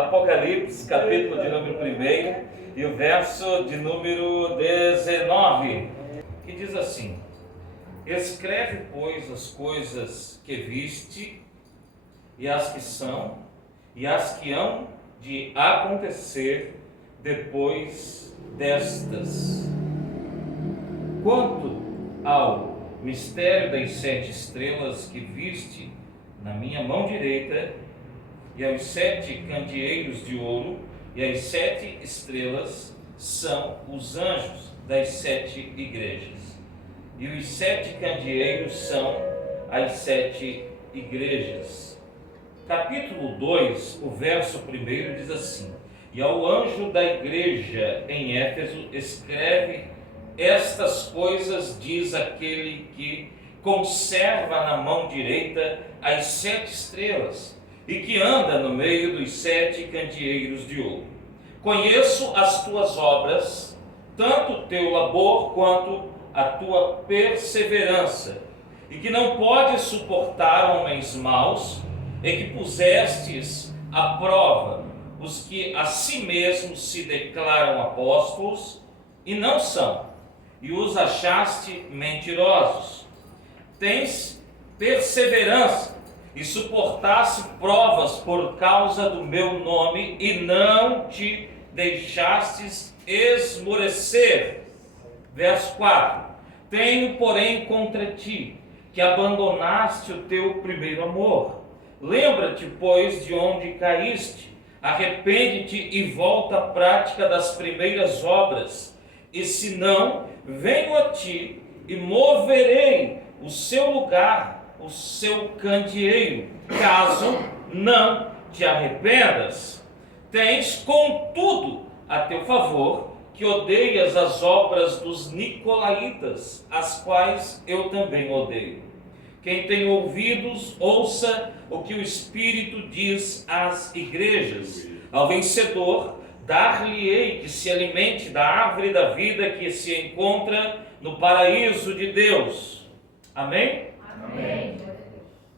Apocalipse, capítulo de número 1 e o verso de número 19, que diz assim: escreve, pois, as coisas que viste, e as que são, e as que hão de acontecer depois destas. Quanto ao mistério das 7 estrelas que viste na minha mão direita, e aos 7 candeeiros de ouro, e as 7 estrelas são os anjos das 7 igrejas, e os 7 candeeiros são as 7 igrejas. Capítulo 2, o verso 1 diz assim: e ao anjo da igreja em Éfeso escreve: estas coisas diz aquele que conserva na mão direita as 7 estrelas e que anda no meio dos 7 candeeiros de ouro. Conheço as tuas obras, tanto o teu labor quanto a tua perseverança, e que não podes suportar homens maus, e que pusestes à prova os que a si mesmos se declaram apóstolos e não são, e os achaste mentirosos. Tens perseverança e suportaste provas por causa do meu nome, e não te deixastes esmorecer. Verso 4: tenho, porém, contra ti que abandonaste o teu primeiro amor. Lembra-te, pois, de onde caíste, arrepende-te e volta à prática das primeiras obras, e se não, venho a ti e moverei o seu lugar, o seu candeeiro, caso não te arrependas. Tens, contudo, a teu favor, que odeias as obras dos nicolaítas, as quais eu também odeio. Quem tem ouvidos, ouça o que o Espírito diz às igrejas. Ao vencedor, dar-lhe-ei que se alimente da árvore da vida que se encontra no paraíso de Deus. Amém? Amém.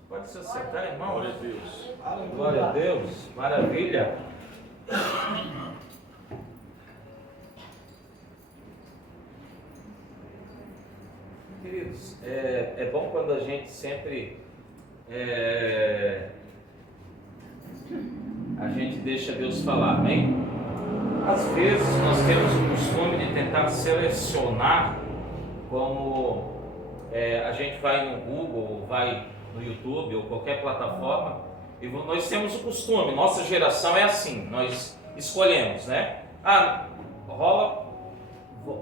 Pode se sentar, irmão. Glória a Deus. Glória a Deus. Maravilha. Queridos, é bom quando a gente sempre a gente deixa Deus falar, amém? Às vezes nós temos o costume de tentar selecionar, como a gente vai no Google, ou vai no YouTube, ou qualquer plataforma, e nós temos o costume, nossa geração é assim, nós escolhemos, né?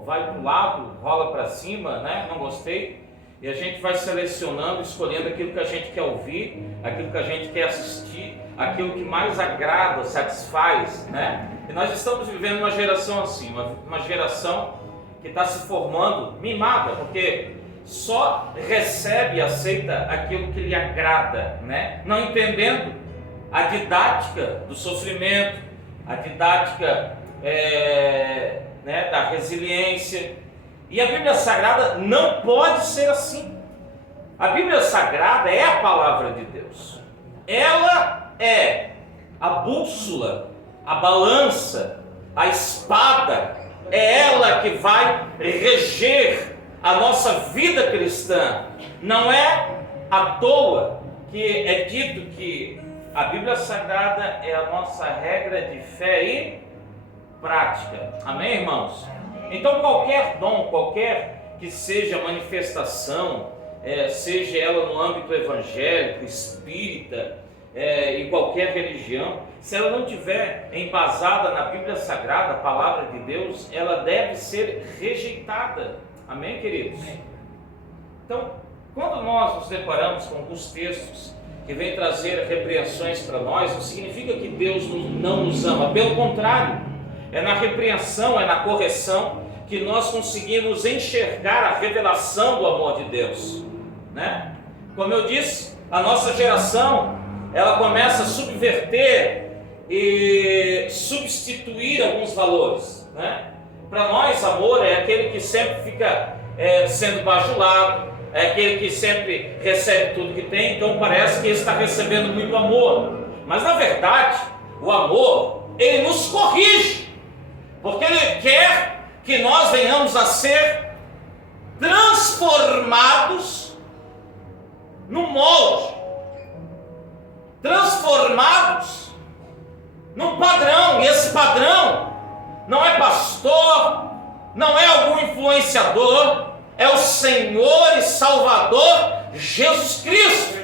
Vai para o lado, rola para cima, né? Não gostei. E a gente vai selecionando, escolhendo aquilo que a gente quer ouvir, aquilo que a gente quer assistir, aquilo que mais agrada, satisfaz, né? E nós estamos vivendo uma geração assim, uma geração que está se formando mimada, porque só recebe e aceita aquilo que lhe agrada, né? Não entendendo a didática do sofrimento, a didática da resiliência. E a Bíblia Sagrada não pode ser assim. A Bíblia Sagrada é a palavra de Deus. Ela é a bússola, a balança, a espada. É ela que vai reger a nossa vida cristã. Não é à toa que é dito que a Bíblia Sagrada é a nossa regra de fé e prática. Amém, irmãos? Então qualquer dom, qualquer que seja manifestação, seja ela no âmbito evangélico, espírita, em qualquer religião, se ela não tiver embasada na Bíblia Sagrada, a palavra de Deus, ela deve ser rejeitada. Amém, queridos? Então, quando nós nos deparamos com alguns textos que vêm trazer repreensões para nós, não significa que Deus não nos ama, pelo contrário, é na repreensão, é na correção que nós conseguimos enxergar a revelação do amor de Deus, né? Como eu disse, a nossa geração, ela começa a subverter e substituir alguns valores, né? Para nós, amor é aquele que sempre fica sendo bajulado, é aquele que sempre recebe tudo que tem, então parece que ele está recebendo muito amor. Mas na verdade, o amor, ele nos corrige, porque ele quer que nós venhamos a ser transformados no molde, transformados num padrão, e esse padrão não é pastor, não é algum influenciador, é o Senhor e Salvador Jesus Cristo.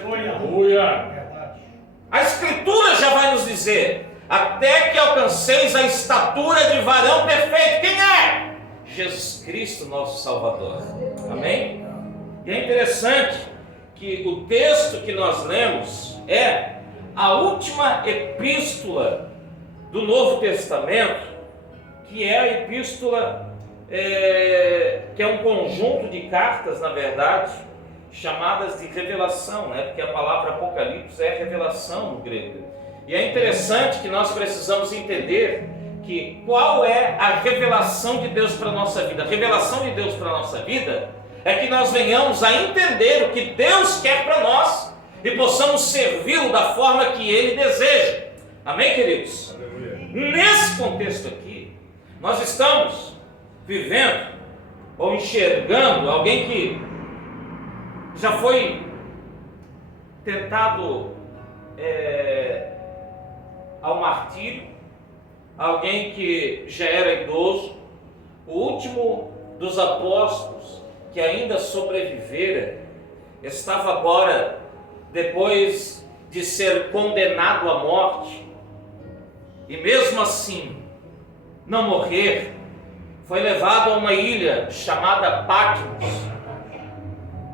A Escritura já vai nos dizer: até que alcanceis a estatura de varão perfeito. Quem é? Jesus Cristo, nosso Salvador. Amém? E é interessante que o texto que nós lemos é a última epístola do Novo Testamento, que é a epístola, que é um conjunto de cartas, na verdade, chamadas de revelação, né? Porque a palavra Apocalipse é revelação no grego. E é interessante que nós precisamos entender que qual é a revelação de Deus para a nossa vida. A revelação de Deus para a nossa vida é que nós venhamos a entender o que Deus quer para nós e possamos servi-lo da forma que Ele deseja. Amém, queridos? Nesse contexto aqui, nós estamos vivendo ou enxergando alguém que já foi tentado ao martírio, alguém que já era idoso, o último dos apóstolos que ainda sobrevivera, estava agora, depois de ser condenado à morte, e mesmo assim não morrer, foi levado a uma ilha chamada Patmos.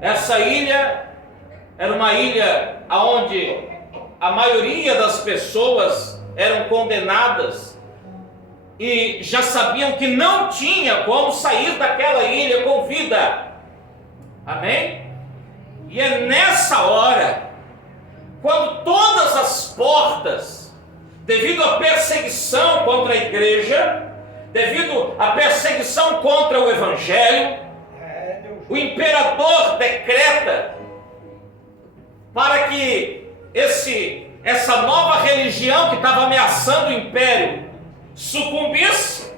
Essa ilha era uma ilha onde a maioria das pessoas eram condenadas e já sabiam que não tinha como sair daquela ilha com vida. Amém? E é nessa hora, quando todas as portas, devido à perseguição contra a igreja, devido à perseguição contra o evangelho, o imperador decreta para que essa nova religião que estava ameaçando o império sucumbisse,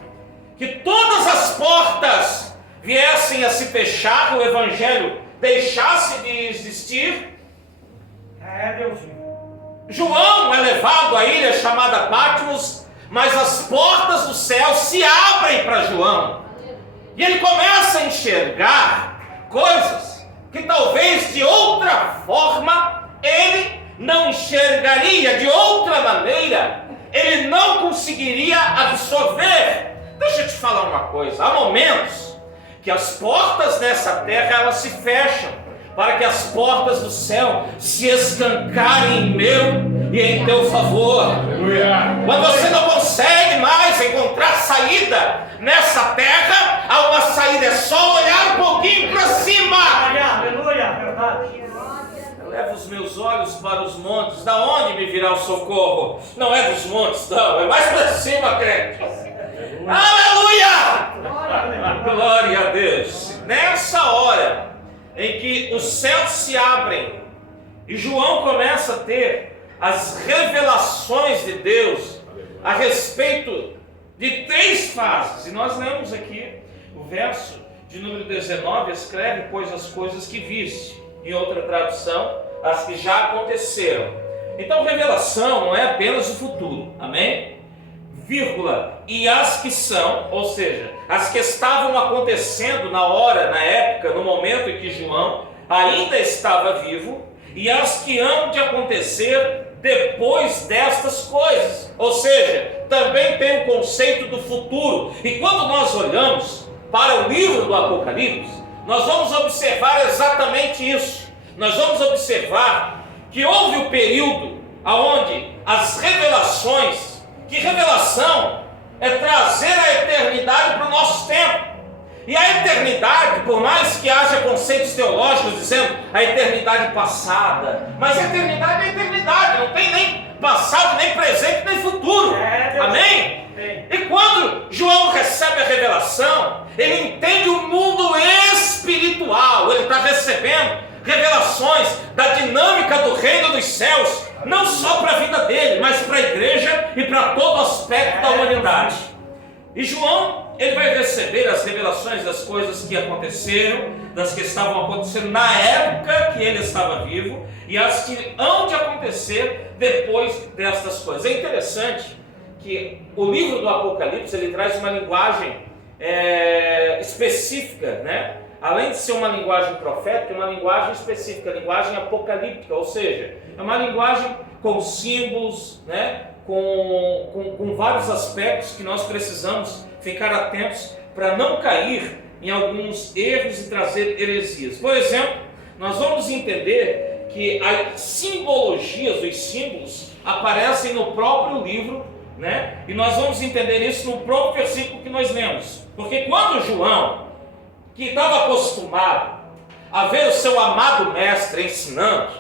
que todas as portas viessem a se fechar, o evangelho deixasse de existir. João é levado à ilha chamada Patmos, mas as portas do céu se abrem para João, e ele começa a enxergar coisas que talvez de outra forma ele não enxergaria, de outra maneira ele não conseguiria absorver. Deixa eu te falar uma coisa: há momentos que as portas dessa terra elas se fecham, para que as portas do céu se escancarem em meu e em teu favor. Quando você não consegue mais encontrar saída nessa terra, há uma saída, é só olhar um pouquinho para cima. Aleluia, verdade. Levo os meus olhos para os montes, da onde me virá o socorro? Não é dos montes, não, é mais para cima, crente. Aleluia! Glória a Deus. Nessa hora em que os céus se abrem e João começa a ter as revelações de Deus a respeito de 3 fases, e nós lemos aqui o verso de número 19, escreve: pois as coisas que viste, em outra tradução, as que já aconteceram. Então revelação não é apenas o futuro, amém? Vírgula, e as que são, ou seja, as que estavam acontecendo na hora, na época, no momento em que João ainda estava vivo, e as que hão de acontecer depois destas coisas. Ou seja, também tem o conceito do futuro. E quando nós olhamos para o livro do Apocalipse, nós vamos observar exatamente isso. Nós vamos observar que houve o período onde as revelações, que revelação é trazer a eternidade para o nosso tempo. E a eternidade, por mais que haja conceitos teológicos dizendo a eternidade passada, mas a eternidade é eternidade, não tem nem passado, nem presente, nem futuro. Amém? E quando João recebe a revelação, ele entende o mundo espiritual, ele está recebendo revelações da dinâmica do reino dos céus, Não só para a vida dele, mas para a igreja e para todo aspecto da humanidade. E João, ele vai receber as revelações das coisas que aconteceram, das que estavam acontecendo na época que ele estava vivo e as que hão de acontecer depois destas coisas. É interessante que o livro do Apocalipse, ele traz uma linguagem específica, né? Além de ser uma linguagem profética, é uma linguagem específica, linguagem apocalíptica, ou seja, é uma linguagem com símbolos, né? com vários aspectos que nós precisamos ficar atentos para não cair em alguns erros e trazer heresias. Por exemplo, nós vamos entender que as simbologias, os símbolos, aparecem no próprio livro, né? E nós vamos entender isso no próprio versículo que nós lemos. Porque quando João, que estava acostumado a ver o seu amado mestre ensinando,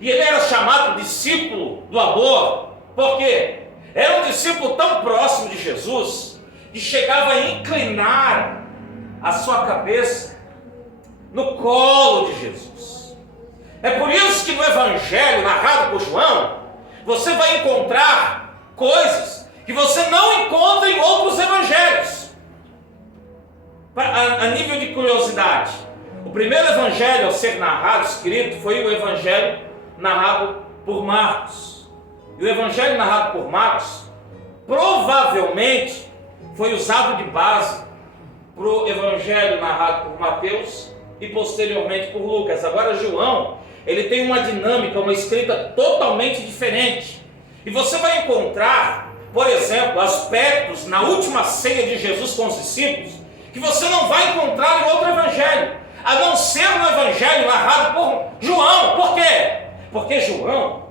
e ele era chamado discípulo do amor, porque era um discípulo tão próximo de Jesus, que chegava a inclinar a sua cabeça no colo de Jesus. É por isso que no Evangelho narrado por João, você vai encontrar coisas que você não encontra em outros evangelhos. A nível de curiosidade, o primeiro evangelho a ser narrado, escrito, foi o evangelho narrado por Marcos. E o evangelho narrado por Marcos provavelmente foi usado de base para o evangelho narrado por Mateus e posteriormente por Lucas. Agora João, ele tem uma dinâmica, uma escrita totalmente diferente. E você vai encontrar, por exemplo, aspectos na última ceia de Jesus com os discípulos que você não vai encontrar em outro evangelho, a não ser no evangelho narrado por João. Por quê? Porque João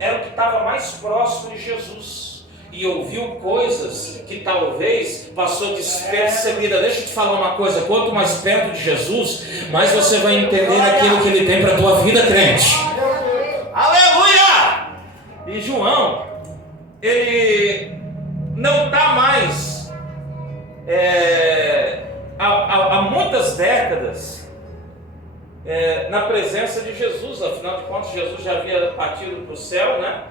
era o que estava mais próximo de Jesus e ouviu coisas que talvez passou despercebida. Deixa eu te falar uma coisa: quanto mais perto de Jesus, mais você vai entender aquilo que ele tem para a tua vida, crente. Aleluia! E João, ele não está mais há muitas décadas na presença de Jesus. Afinal de contas, Jesus já havia partido para o céu, né?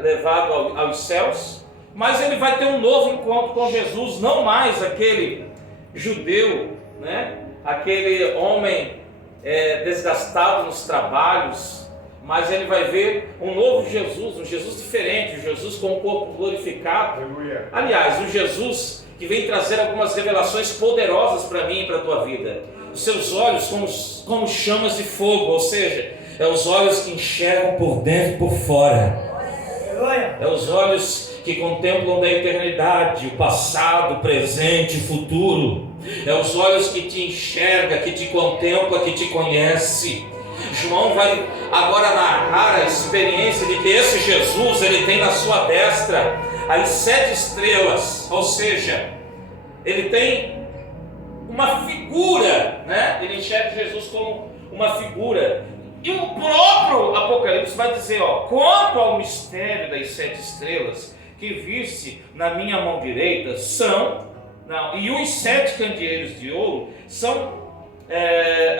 Levado aos céus, mas ele vai ter um novo encontro com Jesus, não mais aquele judeu, né? Aquele homem desgastado nos trabalhos, mas ele vai ver um novo Jesus, um Jesus diferente, um Jesus com o corpo glorificado. Aleluia. Aliás, um Jesus que vem trazer algumas revelações poderosas para mim e para a tua vida. Os seus olhos como chamas de fogo, ou seja, os olhos que enxergam por dentro e por fora. Os olhos que contemplam da eternidade, o passado, o presente, o futuro. Os olhos que te enxerga, que te contempla, que te conhece. João vai agora narrar a experiência de que esse Jesus, ele tem na sua destra as 7 estrelas, ou seja, ele tem uma figura, né? Ele enxerga Jesus como uma figura. E o próprio Apocalipse vai dizer, quanto ao mistério das 7 estrelas que viste na minha mão direita e os 7 candeeiros de ouro são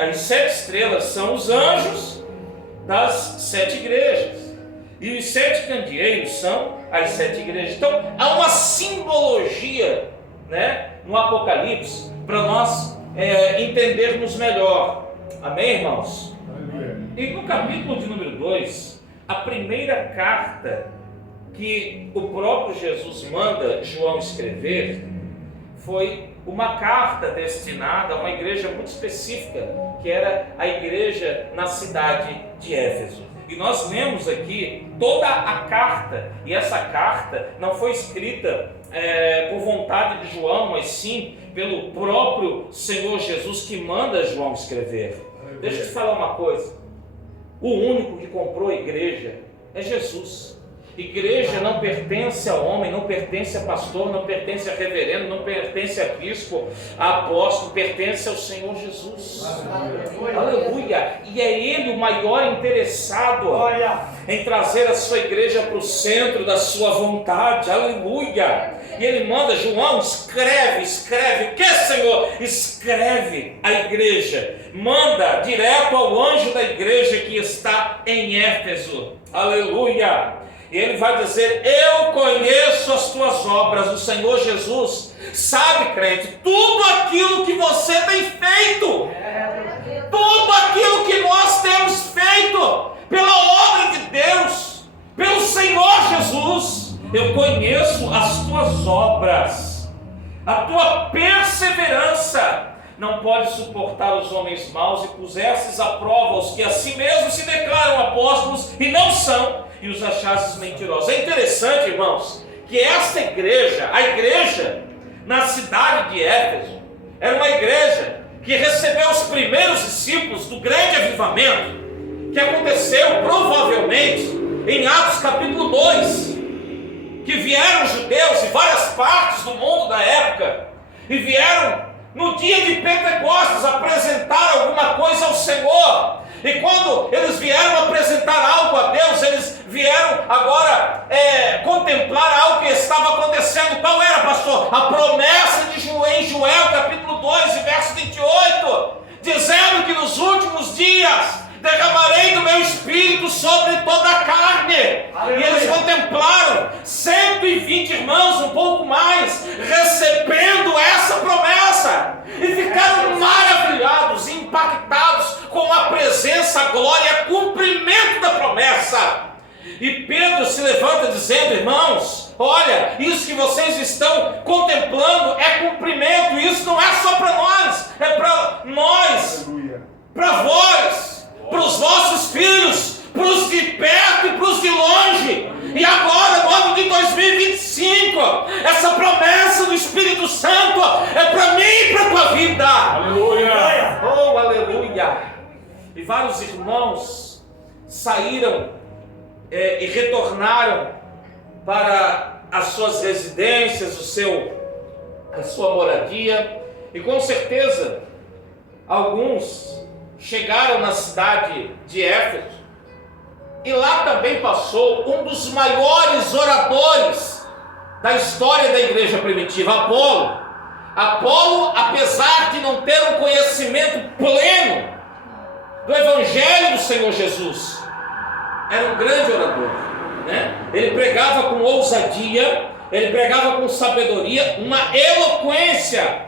as 7 estrelas são os anjos das 7 igrejas, e os 7 candeeiros são as 7 igrejas. Então há uma simbologia, né, no Apocalipse para nós entendermos melhor. Amém, irmãos? Amém. E no capítulo de número 2, a primeira carta que o próprio Jesus manda João escrever foi uma carta destinada a uma igreja muito específica, que era a igreja na cidade de Éfeso. E nós lemos aqui toda a carta, e essa carta não foi escrita por vontade de João, mas sim pelo próprio Senhor Jesus, que manda João escrever. Deixa eu te falar uma coisa: o único que comprou a igreja é Jesus. Igreja não pertence a homem, não pertence a pastor, não pertence a reverendo, não pertence a bispo, a apóstolo, pertence ao Senhor Jesus. Aleluia! E é Ele o maior interessado em trazer a sua igreja para o centro da sua vontade. Aleluia! E Ele manda, João, escreve. O que, Senhor? Escreve a igreja. Manda direto ao anjo da igreja que está em Éfeso. Aleluia! E Ele vai dizer: eu conheço as tuas obras. O Senhor Jesus sabe, crente, tudo aquilo que você tem feito, tudo aquilo que nós temos feito, pela obra de Deus, pelo Senhor Jesus. Eu conheço as tuas obras, a tua perseverança. Não pode suportar os homens maus, e pusestes à prova os que a si mesmos se declaram apóstolos e não são, e os achastes mentirosos. É interessante, irmãos, que esta igreja, a igreja na cidade de Éfeso, era uma igreja que recebeu os primeiros discípulos do grande avivamento, que aconteceu provavelmente em Atos capítulo 2, que vieram judeus de várias partes do mundo da época, e vieram no dia de Pentecostes apresentar alguma coisa ao Senhor. E quando eles vieram apresentar algo a Deus, eles vieram agora contemplar algo que estava acontecendo. Qual era, pastor? A promessa de em Joel capítulo 2, verso 28, dizendo que nos últimos dias derramarei do meu espírito sobre toda a carne. Aleluia. E eles contemplaram 120 irmãos, um pouco mais, recebendo essa promessa, e ficaram maravilhados, impactados com a presença, a glória, cumprimento da promessa. E Pedro se levanta dizendo: irmãos, olha, isso que vocês estão contemplando é cumprimento. Isso não é só para nós, é para nós, para vós, para os vossos filhos, para os de perto e para os de longe. E agora, no ano de 2025, essa promessa do Espírito Santo é para mim e para a tua vida. Aleluia! Oh, aleluia! E vários irmãos saíram e retornaram para as suas residências, a sua moradia, e com certeza alguns chegaram na cidade de Éfeso, e lá também passou um dos maiores oradores da história da igreja primitiva, Apolo. Apolo, apesar de não ter um conhecimento pleno do Evangelho do Senhor Jesus, era um grande orador, né? Ele pregava com ousadia, ele pregava com sabedoria, uma eloquência.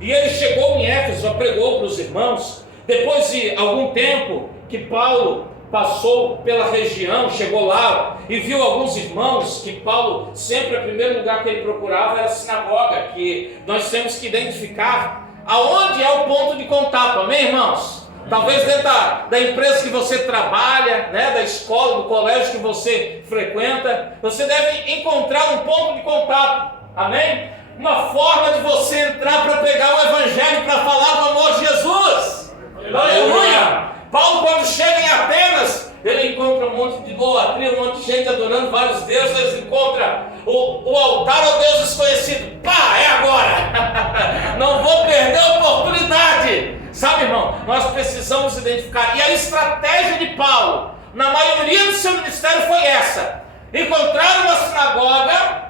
E ele chegou em Éfeso, pregou para os irmãos. Depois de algum tempo que Paulo passou pela região, chegou lá e viu alguns irmãos, que Paulo sempre, o primeiro lugar que ele procurava era a sinagoga, que nós temos que identificar aonde é o ponto de contato, amém, irmãos? Talvez dentro da empresa que você trabalha, né, da escola, do colégio que você frequenta, você deve encontrar um ponto de contato, amém? Uma forma de você entrar para pegar o Evangelho, para falar do amor de Jesus. Aleluia! Paulo, quando chega em Atenas, ele encontra um monte de idolatria, um monte de gente adorando vários deuses. Ele encontra o altar ao Deus desconhecido. Pá, é agora! Não vou perder a oportunidade. Sabe, irmão, nós precisamos identificar. E a estratégia de Paulo, na maioria do seu ministério, foi essa: encontrar uma sinagoga,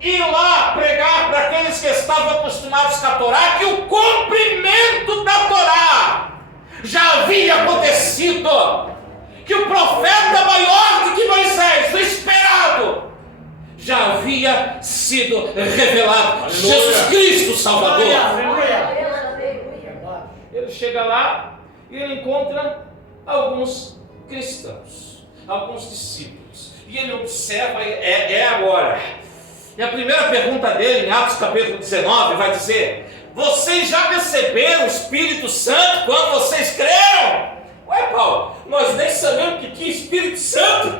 ir lá pregar para aqueles que estavam acostumados com a Torá, que o cumprimento da Torá já havia acontecido, que o profeta maior do que Moisés, o esperado, já havia sido revelado. Aleluia. Jesus Cristo Salvador. Aleluia. Ele chega lá e ele encontra alguns cristãos, alguns discípulos, e ele observa, é agora. E a primeira pergunta dele, em Atos capítulo 19, vai dizer: vocês já receberam o Espírito Santo quando vocês creram? Ué, Paulo, nós nem sabemos que tinha Espírito Santo.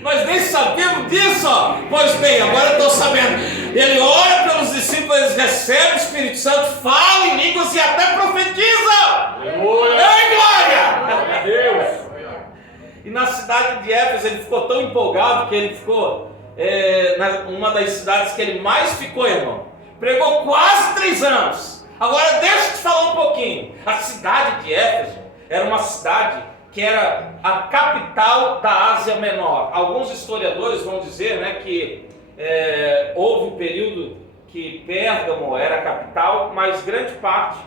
Nós nem sabemos disso. Pois bem, agora eu estou sabendo. Ele ora pelos discípulos, eles recebem o Espírito Santo, falam em línguas e até profetizam. Ei, glória! Deus! E na cidade de Éfeso ele ficou tão empolgado que ele ficou uma das cidades que ele mais ficou, irmão. Pregou quase 3 anos. Agora deixa eu te falar um pouquinho. A cidade de Éfeso era uma cidade que era a capital da Ásia Menor. Alguns historiadores vão dizer, né, que houve um período que Pérgamo era a capital, mas grande parte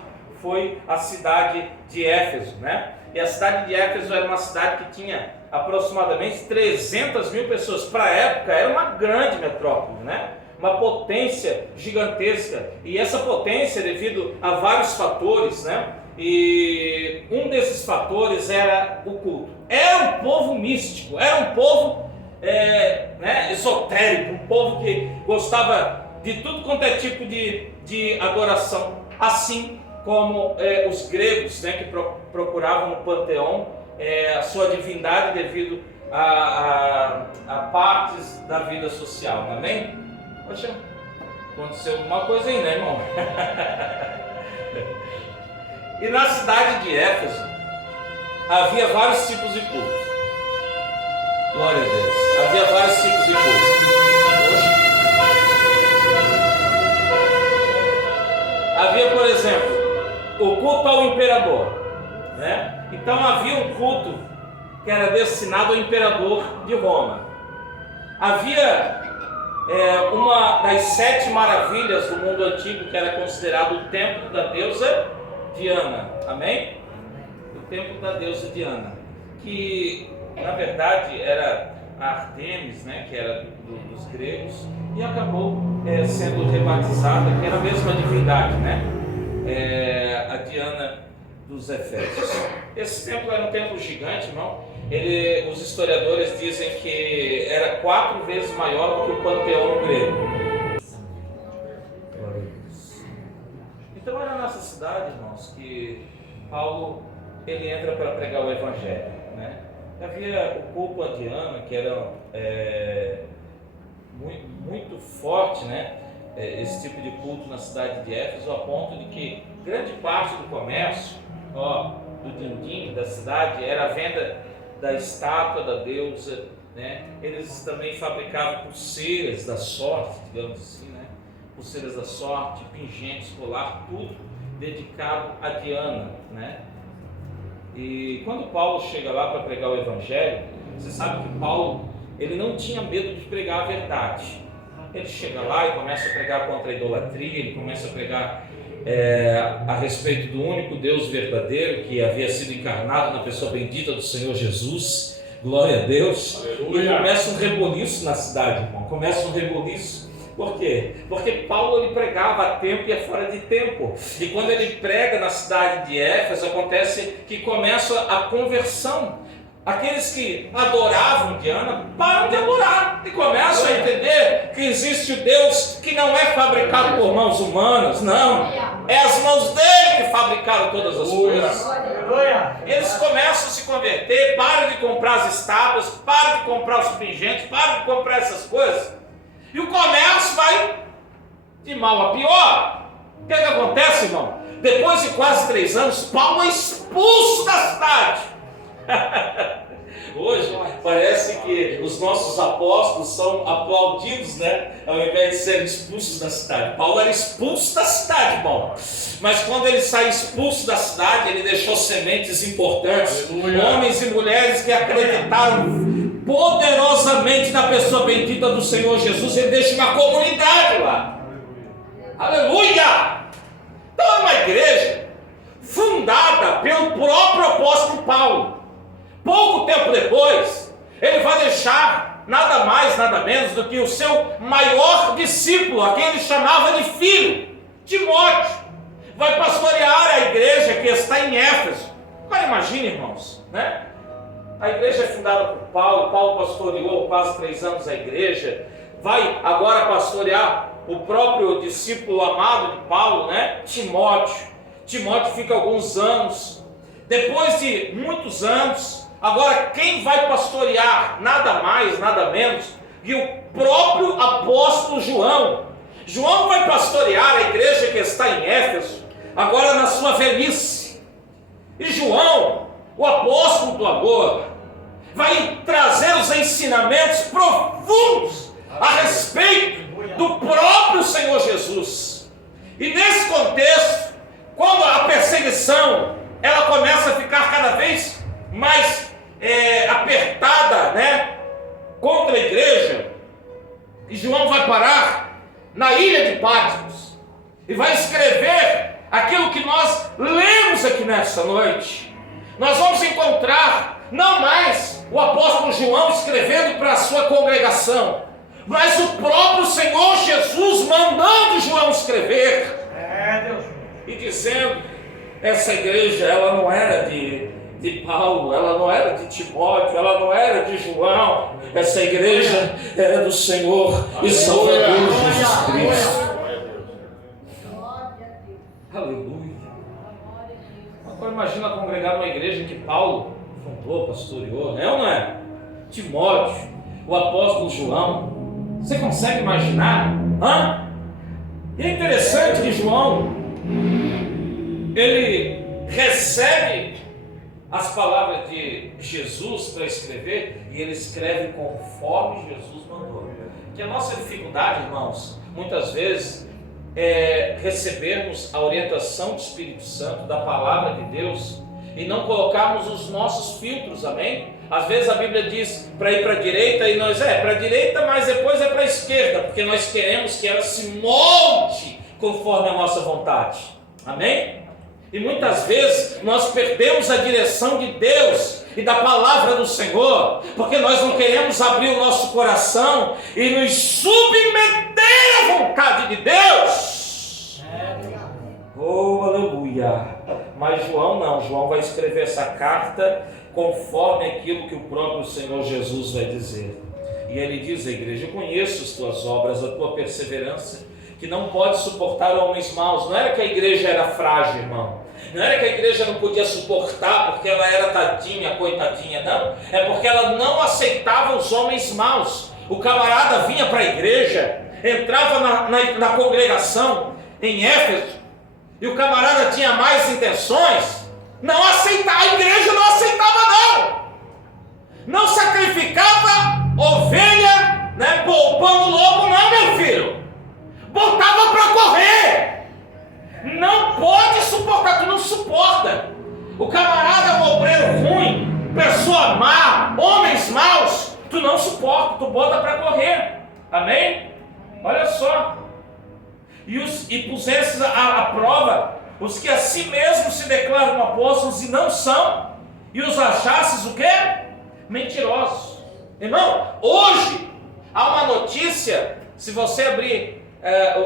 foi a cidade de Éfeso, né? E a cidade de Éfeso era uma cidade que tinha aproximadamente 300 mil pessoas. Para a época era uma grande metrópole, né? Uma potência gigantesca. E essa potência, devido a vários fatores, né? E um desses fatores era o culto. Era um povo místico, era um povo esotérico, um povo que gostava de tudo quanto é tipo de adoração, assim como os gregos, né, que procuravam no panteão a sua divindade devido a partes da vida social, não é amém? Poxa, aconteceu alguma coisa aí, né, irmão? E na cidade de Éfeso havia vários tipos de culto. Glória a Deus. Havia vários tipos de culto. Havia, por exemplo, o culto ao imperador, né? Então havia um culto que era destinado ao imperador de Roma. Havia uma das 7 maravilhas do mundo antigo, que era considerado o templo da deusa Diana, amém? O templo da deusa Diana, que na verdade era a Artemis, né, que era dos gregos, e acabou sendo rebatizada, que era a mesma divindade, né? A Diana dos Efésios. Esse templo era um templo gigante, irmão. Os historiadores dizem que era 4 vezes maior do que o panteão grego. Então era nessa cidade, irmãos, que Paulo ele entra para pregar o Evangelho, né? Havia o culto a Diana, que era muito forte, né? Esse tipo de culto na cidade de Éfeso, a ponto de que grande parte do comércio, do din-din da cidade, era a venda da estátua da deusa, né? Eles também fabricavam pulseiras da sorte, digamos assim, né? Pulseiras da sorte, pingentes, colar, tudo dedicado a Diana, né? E quando Paulo chega lá para pregar o Evangelho, você sabe que Paulo ele não tinha medo de pregar a verdade. Ele chega lá e começa a pregar contra a idolatria, ele começa a pregar a respeito do único Deus verdadeiro que havia sido encarnado na pessoa bendita do Senhor Jesus. Glória a Deus. Aleluia. E começa um reboliço na cidade, irmão. Começa um reboliço. Por quê? Porque Paulo ele pregava a tempo e a fora de tempo. E quando ele prega na cidade de Éfeso, acontece que começa a conversão. Aqueles que adoravam Diana param de adorar e começam a entender que existe o Deus que não é fabricado por mãos humanas, não. É as mãos dele que fabricaram todas as coisas. Eles começam a se converter, param de comprar as estátuas, param de comprar os pingentes, param de comprar essas coisas. E o comércio vai de mal a pior. O que acontece, irmão? Depois de quase 3 anos, Paulo é expulso da cidade. Hoje parece que os nossos apóstolos são aplaudidos, né? Ao invés de serem expulsos da cidade. Paulo era expulso da cidade, irmão. Mas quando ele sai expulso da cidade, ele deixou sementes importantes. Aleluia. Homens e mulheres que acreditaram poderosamente na pessoa bendita do Senhor Jesus. Ele deixa uma comunidade lá. Aleluia! Então é uma igreja fundada pelo próprio apóstolo Paulo. Pouco tempo depois, ele vai deixar nada mais, nada menos do que o seu maior discípulo, a quem ele chamava de filho, Timóteo. Vai pastorear a igreja que está em Éfeso. Agora imagine, irmãos, né? A igreja é fundada por Paulo. Paulo pastoreou quase 3 anos a igreja. Vai agora pastorear o próprio discípulo amado de Paulo, né? Timóteo. Timóteo fica alguns anos. Depois de muitos anos, agora quem vai pastorear? Nada mais, nada menos que o próprio apóstolo João. João vai pastorear a igreja que está em Éfeso, agora na sua velhice. E João, o apóstolo do amor, vai trazer os ensinamentos profundos a respeito do próprio Senhor Jesus. E nesse contexto, quando a perseguição ela começa a ficar cada vez mais apertada, né, contra a igreja, e João vai parar na ilha de Patmos e vai escrever aquilo que nós lemos aqui nessa noite. Nós vamos encontrar não mais o apóstolo João escrevendo para a sua congregação, mas o próprio Senhor Jesus mandando João escrever. Deus. E dizendo, essa igreja, ela não era de Paulo, ela não era de Timóteo, ela não era de João. Essa igreja era do Senhor e Salvador Jesus Cristo. Aleluia. Agora imagina congregar numa igreja que Paulo fundou, pastoreou, né ou não é? Timóteo, o apóstolo João. Você consegue imaginar? E é interessante que João, ele recebe as palavras de Jesus para escrever, e ele escreve conforme Jesus mandou. Que a nossa dificuldade, irmãos, muitas vezes é recebermos a orientação do Espírito Santo, da palavra de Deus, e não colocarmos os nossos filtros, amém? Às vezes a Bíblia diz para ir para a direita, e nós para a direita, mas depois para a esquerda, porque nós queremos que ela se molde conforme a nossa vontade, amém? E muitas vezes nós perdemos a direção de Deus e da palavra do Senhor, porque nós não queremos abrir o nosso coração e nos submeter à vontade de Deus. Oh, aleluia! Mas João não, João vai escrever essa carta conforme aquilo que o próprio Senhor Jesus vai dizer. E ele diz à igreja: eu conheço as tuas obras, a tua perseverança, que não pode suportar homens maus. Não era que a igreja era frágil, irmão. Não era que a igreja não podia suportar porque ela era tadinha, coitadinha, não. É porque ela não aceitava os homens maus. O camarada vinha para a igreja, entrava na congregação em Éfeso, e o camarada tinha mais intenções, não aceitava, a igreja não aceitava não sacrificava ovelha, né, poupando lobo, não, meu filho, botava para correr. Não pode suportar, tu não suporta. O camarada obreiro ruim, pessoa má, homens maus, tu não suporta, tu bota para correr, amém? Olha só. E pusesses à prova os que a si mesmos se declaram apóstolos e não são, e os achasses o quê? Mentirosos. Irmão, hoje há uma notícia, se você abrir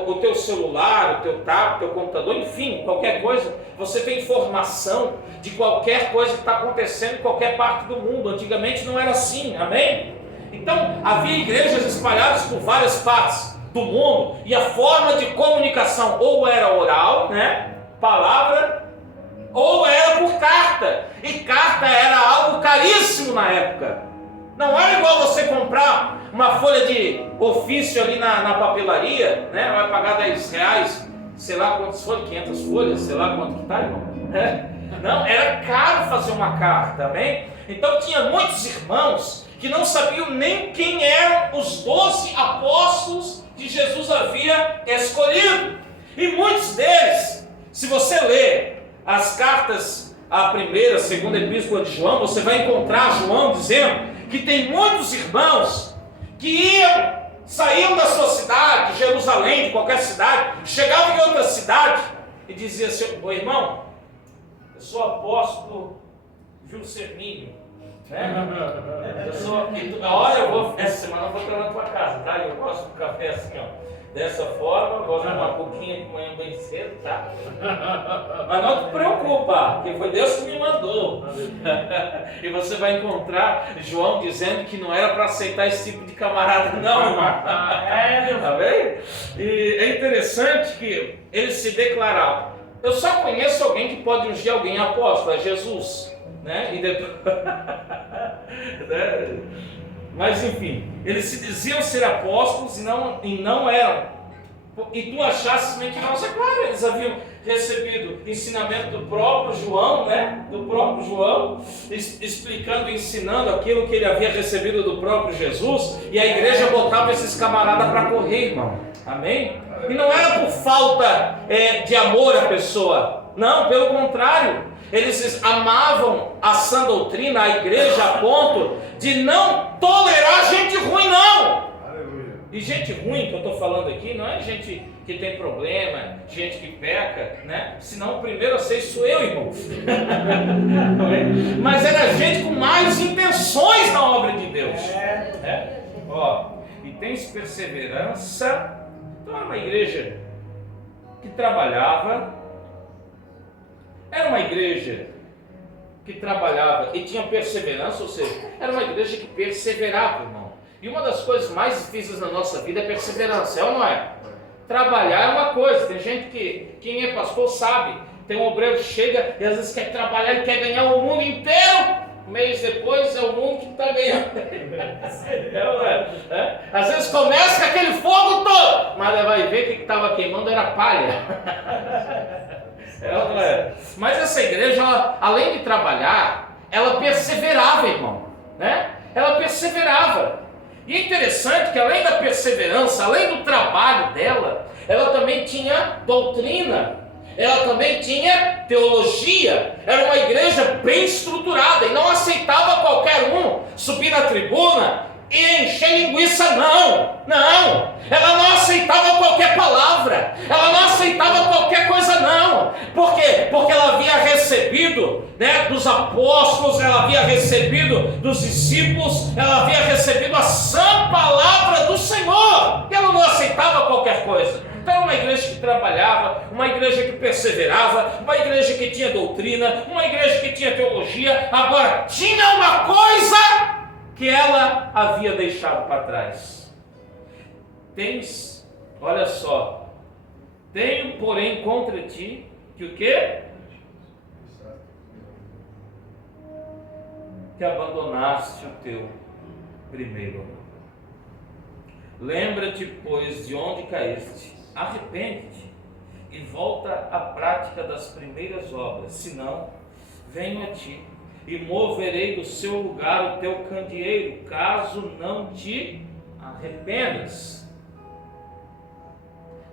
o teu celular, o teu tablet, o teu computador, enfim, qualquer coisa, você tem informação de qualquer coisa que está acontecendo em qualquer parte do mundo. Antigamente não era assim, amém? Então havia igrejas espalhadas por várias partes do mundo, e a forma de comunicação ou era oral, né, palavra, ou era por carta, e carta era algo caríssimo na época. Não era igual você comprar uma folha de ofício ali na papelaria, né, vai pagar R$10, sei lá quantas folhas, 500 folhas, sei lá quanto que está, irmão. Não, era caro fazer uma carta, amém? Então tinha muitos irmãos que não sabiam nem quem eram os 12 apóstolos que Jesus havia escolhido. E muitos deles, se você ler as cartas, a primeira, a segunda epístola de João, você vai encontrar João dizendo que tem muitos irmãos que saíam da sua cidade, Jerusalém, de qualquer cidade, chegavam em outra cidade e diziam assim: ô irmão, eu sou apóstolo Juscelino, né? Essa semana eu vou estar na tua casa, tá? Eu gosto do café assim, ó, dessa forma, gosto de uma coquinha de manhã bem cedo, tá? Mas não te preocupa, porque foi Deus que me mandou. E você vai encontrar João dizendo que não era para aceitar esse tipo de camarada, não, irmão. Tá bem? E é interessante que eles se declaravam: eu só conheço alguém que pode ungir alguém apóstolo, é Jesus, né? E depois... Mas enfim, eles se diziam ser apóstolos e não eram. E tu achasses mentirosos. É claro, eles haviam recebido ensinamento do próprio João, né? Do próprio João, explicando, ensinando aquilo que ele havia recebido do próprio Jesus, e a igreja botava esses camaradas para correr, irmão. Amém? E não era por falta de amor à pessoa, não, pelo contrário, eles amavam a sã doutrina, a igreja, a ponto de não tolerar gente ruim, não. E gente ruim que eu estou falando aqui não é gente que tem problema, gente que peca, né? Senão o primeiro a ser sou eu, irmão. Mas era gente com mais intenções na obra de Deus. Ó, e tens perseverança. Então era uma igreja que trabalhava, era uma igreja que trabalhava e tinha perseverança, ou seja, era uma igreja que perseverava, irmão. E uma das coisas mais difíceis na nossa vida é perseverança, é ou não é? Trabalhar é uma coisa, tem gente que, quem é pastor sabe, tem um obreiro que chega e às vezes quer trabalhar e quer ganhar o mundo inteiro, um mês depois é o mundo que está ganhando. É ou não é? Às vezes começa com aquele fogo todo, mas vai ver que o que estava queimando era palha. É ou não é? Mas essa igreja, ela, além de trabalhar, ela perseverava, irmão, né? Ela perseverava. E é interessante que além da perseverança, além do trabalho dela, ela também tinha doutrina, ela também tinha teologia. Era uma igreja bem estruturada e não aceitava qualquer um subir na tribuna e encher linguiça, não. Ela não aceitava qualquer palavra, ela não aceitava qualquer coisa, não. Por quê? Porque ela havia recebido, né, dos apóstolos, ela havia recebido dos discípulos, ela havia recebido a sã palavra do Senhor, e ela não aceitava qualquer coisa. Então era uma igreja que trabalhava, uma igreja que perseverava, uma igreja que tinha doutrina, uma igreja que tinha teologia. Agora, tinha uma coisa que ela havia deixado para trás. Olha só, tenho porém contra ti, que o quê? Que abandonaste o teu primeiro amor. Lembra-te, pois, de onde caíste, arrepende-te e volta à prática das primeiras obras, senão venho a ti e moverei do seu lugar o teu candeeiro, caso não te arrependas.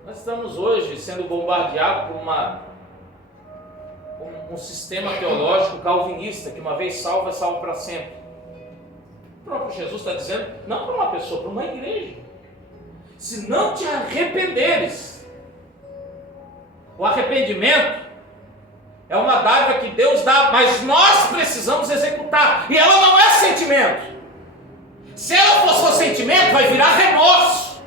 Nós estamos hoje sendo bombardeados por um sistema teológico calvinista, que uma vez salvo é salvo para sempre. O próprio Jesus está dizendo, não para uma pessoa, para uma igreja: se não te arrependeres. O arrependimento é uma dádiva que Deus dá, mas nós precisamos executar, e ela não é sentimento. Se ela for só sentimento, vai virar remorso.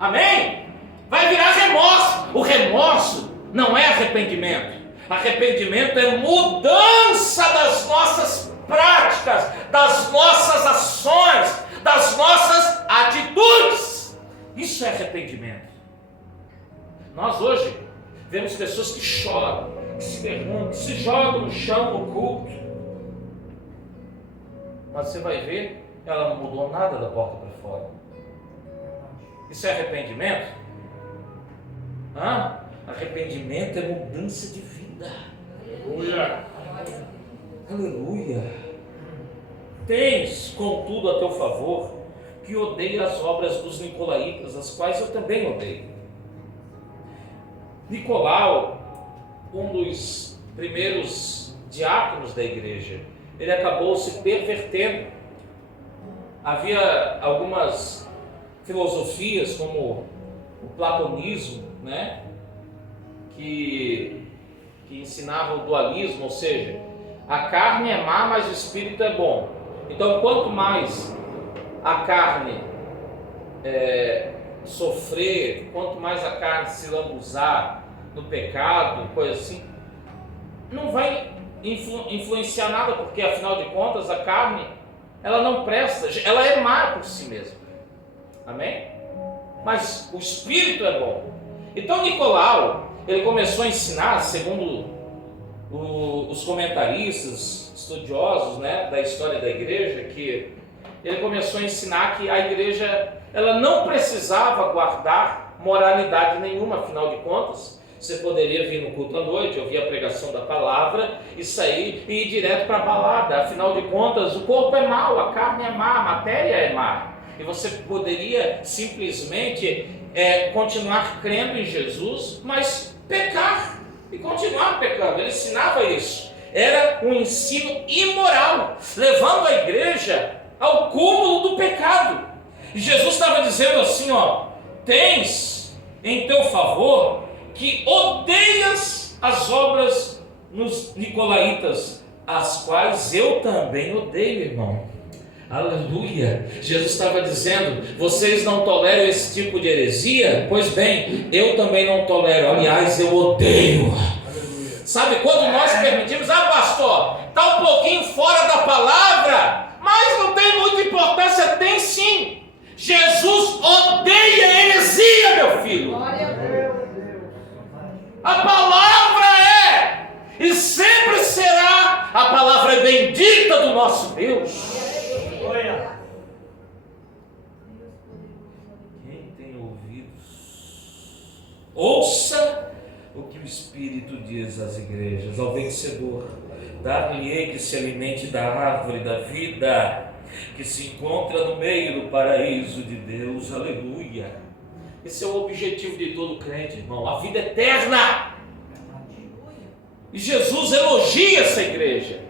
Amém? Vai virar remorso. O remorso não é arrependimento. Arrependimento é mudança das nossas práticas, das nossas ações, das nossas atitudes. Isso é arrependimento. Nós hoje vemos pessoas que choram, que se derramam, que se jogam no chão no culto. Mas você vai ver, ela não mudou nada da porta para fora. Isso é arrependimento? Arrependimento é mudança de vida. Aleluia. Aleluia. Tens, contudo, a teu favor, que odeia as obras dos nicolaítas, as quais eu também odeio. Nicolau, um dos primeiros diáconos da igreja, ele acabou se pervertendo. Havia algumas filosofias, como o platonismo, né, que ensinavam o dualismo, ou seja, a carne é má, mas o espírito é bom. Então, quanto mais a carne sofrer, quanto mais a carne se lambuzar no pecado, coisa assim, não vai influenciar nada, porque afinal de contas a carne, ela não presta, ela é má por si mesma. Amém? Mas o espírito é bom. Então Nicolau, ele começou a ensinar, segundo os comentaristas, estudiosos, né, da história da igreja, que ele começou a ensinar que a igreja, ela não precisava guardar moralidade nenhuma, afinal de contas, Você poderia vir no culto à noite, ouvir a pregação da palavra e sair e ir direto para a balada. Afinal de contas, o corpo é mau, a carne é má, a matéria é má. E você poderia simplesmente continuar crendo em Jesus, mas pecar e continuar pecando. Ele ensinava isso. Era um ensino imoral, levando a igreja ao cúmulo do pecado. E Jesus estava dizendo assim, tens em teu favor que odeias as obras nos nicolaítas, as quais eu também odeio, irmão. Aleluia. Jesus estava dizendo, vocês não toleram esse tipo de heresia? Pois bem, eu também não tolero, aliás, eu odeio. Sabe, quando nós permitimos, pastor, está um pouquinho fora da palavra, mas não tem muita importância. Tem sim. Jesus odeia heresia, meu filho. A palavra é e sempre será a palavra bendita do nosso Deus. Quem tem ouvidos, ouça o que o Espírito diz às igrejas. Ao vencedor, dar-lhe-ei que se alimente da árvore da vida, que se encontra no meio do paraíso de Deus. Aleluia. Esse é o objetivo de todo crente, irmão, a vida eterna. E Jesus elogia essa igreja,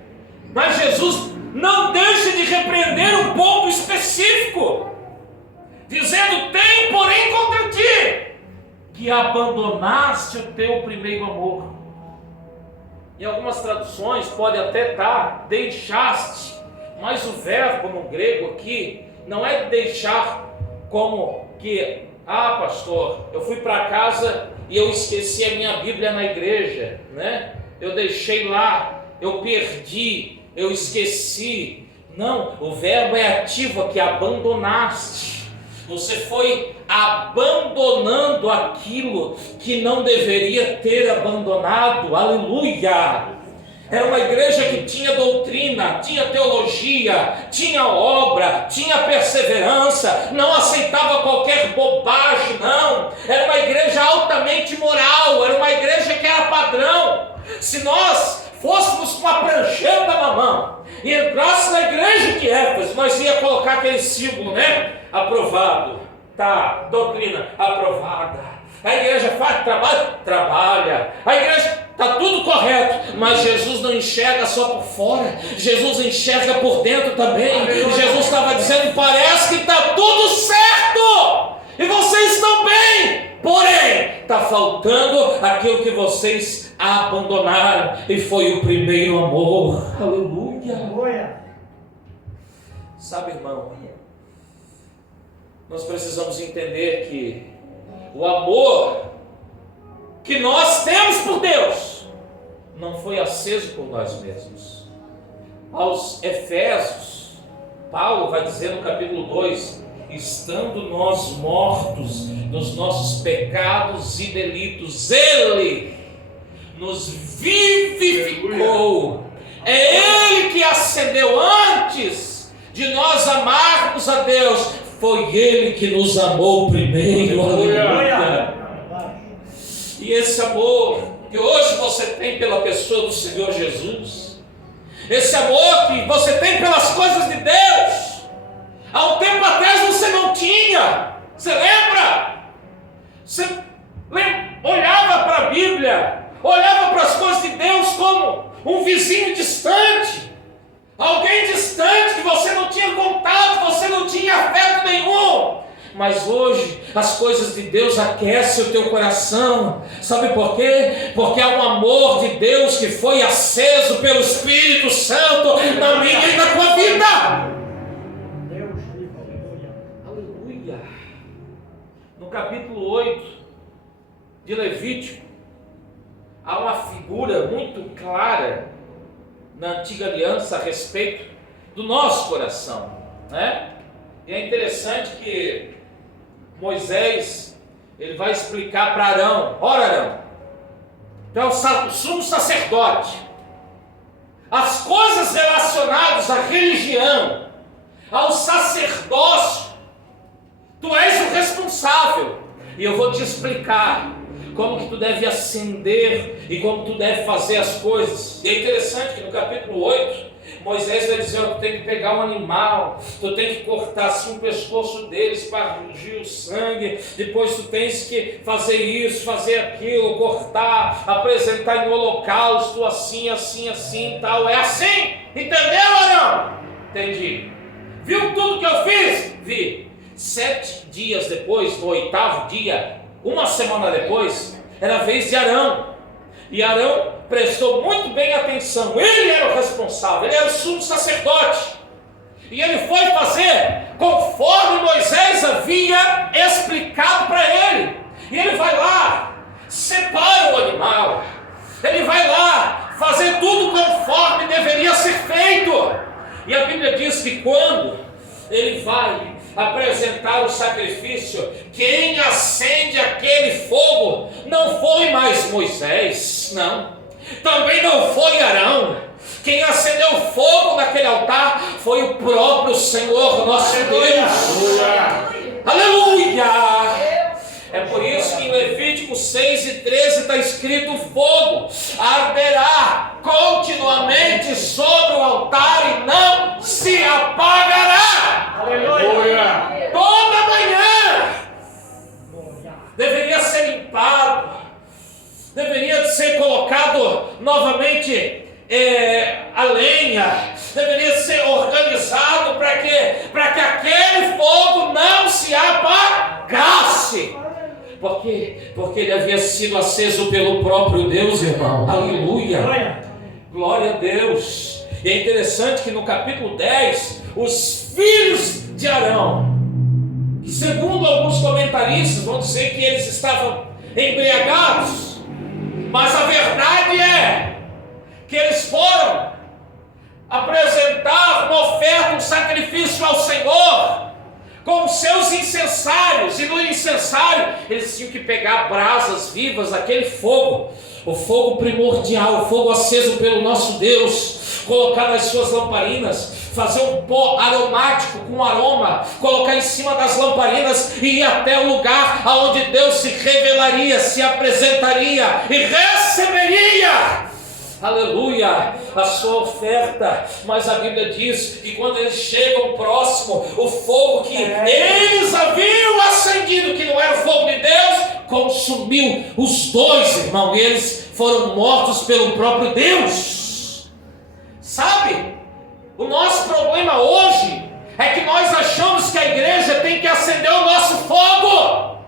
mas Jesus não deixa de repreender um ponto específico, dizendo: tem porém contra ti que abandonaste o teu primeiro amor. Em algumas traduções pode até estar deixaste, mas o verbo no grego aqui não é deixar como que, pastor, eu fui para casa e eu esqueci a minha Bíblia na igreja, né? Eu deixei lá, eu perdi, eu esqueci. Não, o verbo é ativo aqui, abandonaste. Você foi abandonando aquilo que não deveria ter abandonado. Aleluia! Era uma igreja que tinha doutrina, tinha teologia, tinha obra, tinha perseverança, não aceitava qualquer bobagem, não. Era uma igreja altamente moral, era uma igreja que era padrão. Se nós fôssemos com a prancheta na mão e entrasse na igreja de Éfeso, nós ia colocar aquele símbolo, né? Aprovado, tá, doutrina aprovada. A igreja faz trabalho? Trabalha. A igreja está tudo correto, mas Jesus não enxerga só por fora, Jesus enxerga por dentro também. Jesus estava dizendo: parece que está tudo certo e vocês estão bem, porém está faltando aquilo que vocês abandonaram, e foi o primeiro amor. Aleluia. Sabe, irmão, nós precisamos entender que o amor que nós temos por Deus não foi aceso por nós mesmos. Aos Efésios, Paulo vai dizer no capítulo 2: estando nós mortos nos nossos pecados e delitos, Ele nos vivificou. É Ele que acendeu antes de nós amarmos a Deus. Foi Ele que nos amou primeiro. Aleluia. E esse amor que hoje você tem pela pessoa do Senhor Jesus, esse amor que você tem pelas coisas de Deus, há um tempo atrás você não tinha. Você lembra? Você olhava para a Bíblia, olhava para as coisas de Deus como um vizinho distante, alguém distante que você não tinha contato, você não tinha afeto nenhum. Mas hoje as coisas de Deus aquecem o teu coração. Sabe por quê? Porque há um amor de Deus que foi aceso pelo Espírito Santo na minha e na tua vida. Aleluia. No capítulo 8 de Levítico, há uma figura muito clara na antiga aliança a respeito do nosso coração, né? E é interessante que Moisés, ele vai explicar para Arão: ora, Arão, tu é o sumo sacerdote, as coisas relacionadas à religião, ao sacerdócio, tu és o responsável, e eu vou te explicar como que tu deve acender e como tu deve fazer as coisas. E é interessante que no capítulo 8, Moisés vai dizer: tu tem que pegar um animal, tu tem que cortar assim o pescoço deles para ungir o sangue, depois tu tens que fazer isso, fazer aquilo, cortar, apresentar em holocausto, assim, assim, assim, tal. É assim, entendeu ou não? Entendi. Viu tudo que eu fiz? Vi. 7 dias depois, no 8º dia, uma semana depois, era a vez de Arão. E Arão prestou muito bem atenção. Ele era o responsável, ele era o sumo sacerdote. E ele foi fazer conforme Moisés havia explicado para ele. E ele vai lá, separa o animal. Ele vai lá fazer tudo conforme deveria ser feito. E a Bíblia diz que quando ele vai apresentar o sacrifício, quem acende aquele fogo não foi mais Moisés, não. Também não foi Arão. Quem acendeu fogo naquele altar foi o próprio Senhor nosso Deus. Aleluia! É por isso que em Levíticos 6:13 está escrito: o fogo arderá continuamente sobre o altar e não se apagará. Aleluia! Toda manhã deveria ser limpado, deveria ser colocado novamente a lenha, deveria ser organizado para que aquele fogo não se apagasse. Porque ele havia sido aceso pelo próprio Deus, irmão. Aleluia! Glória a Deus! E é interessante que no capítulo 10, os filhos de Arão, que segundo alguns comentaristas vão dizer que eles estavam embriagados, mas a verdade é que eles foram apresentar uma oferta, um sacrifício ao Senhor com os seus incensários. E no incensário eles tinham que pegar brasas vivas, aquele fogo, o fogo primordial, o fogo aceso pelo nosso Deus, colocar nas suas lamparinas, fazer um pó aromático com aroma, colocar em cima das lamparinas e ir até o lugar aonde Deus se revelaria, se apresentaria e receberia, aleluia, a sua oferta. Mas a Bíblia diz que quando eles chegam próximo, o fogo que eles haviam acendido, que não era o fogo de Deus, consumiu os dois, irmão, e eles foram mortos pelo próprio Deus. Sabe, o nosso problema hoje é que nós achamos que a igreja tem que acender o nosso fogo.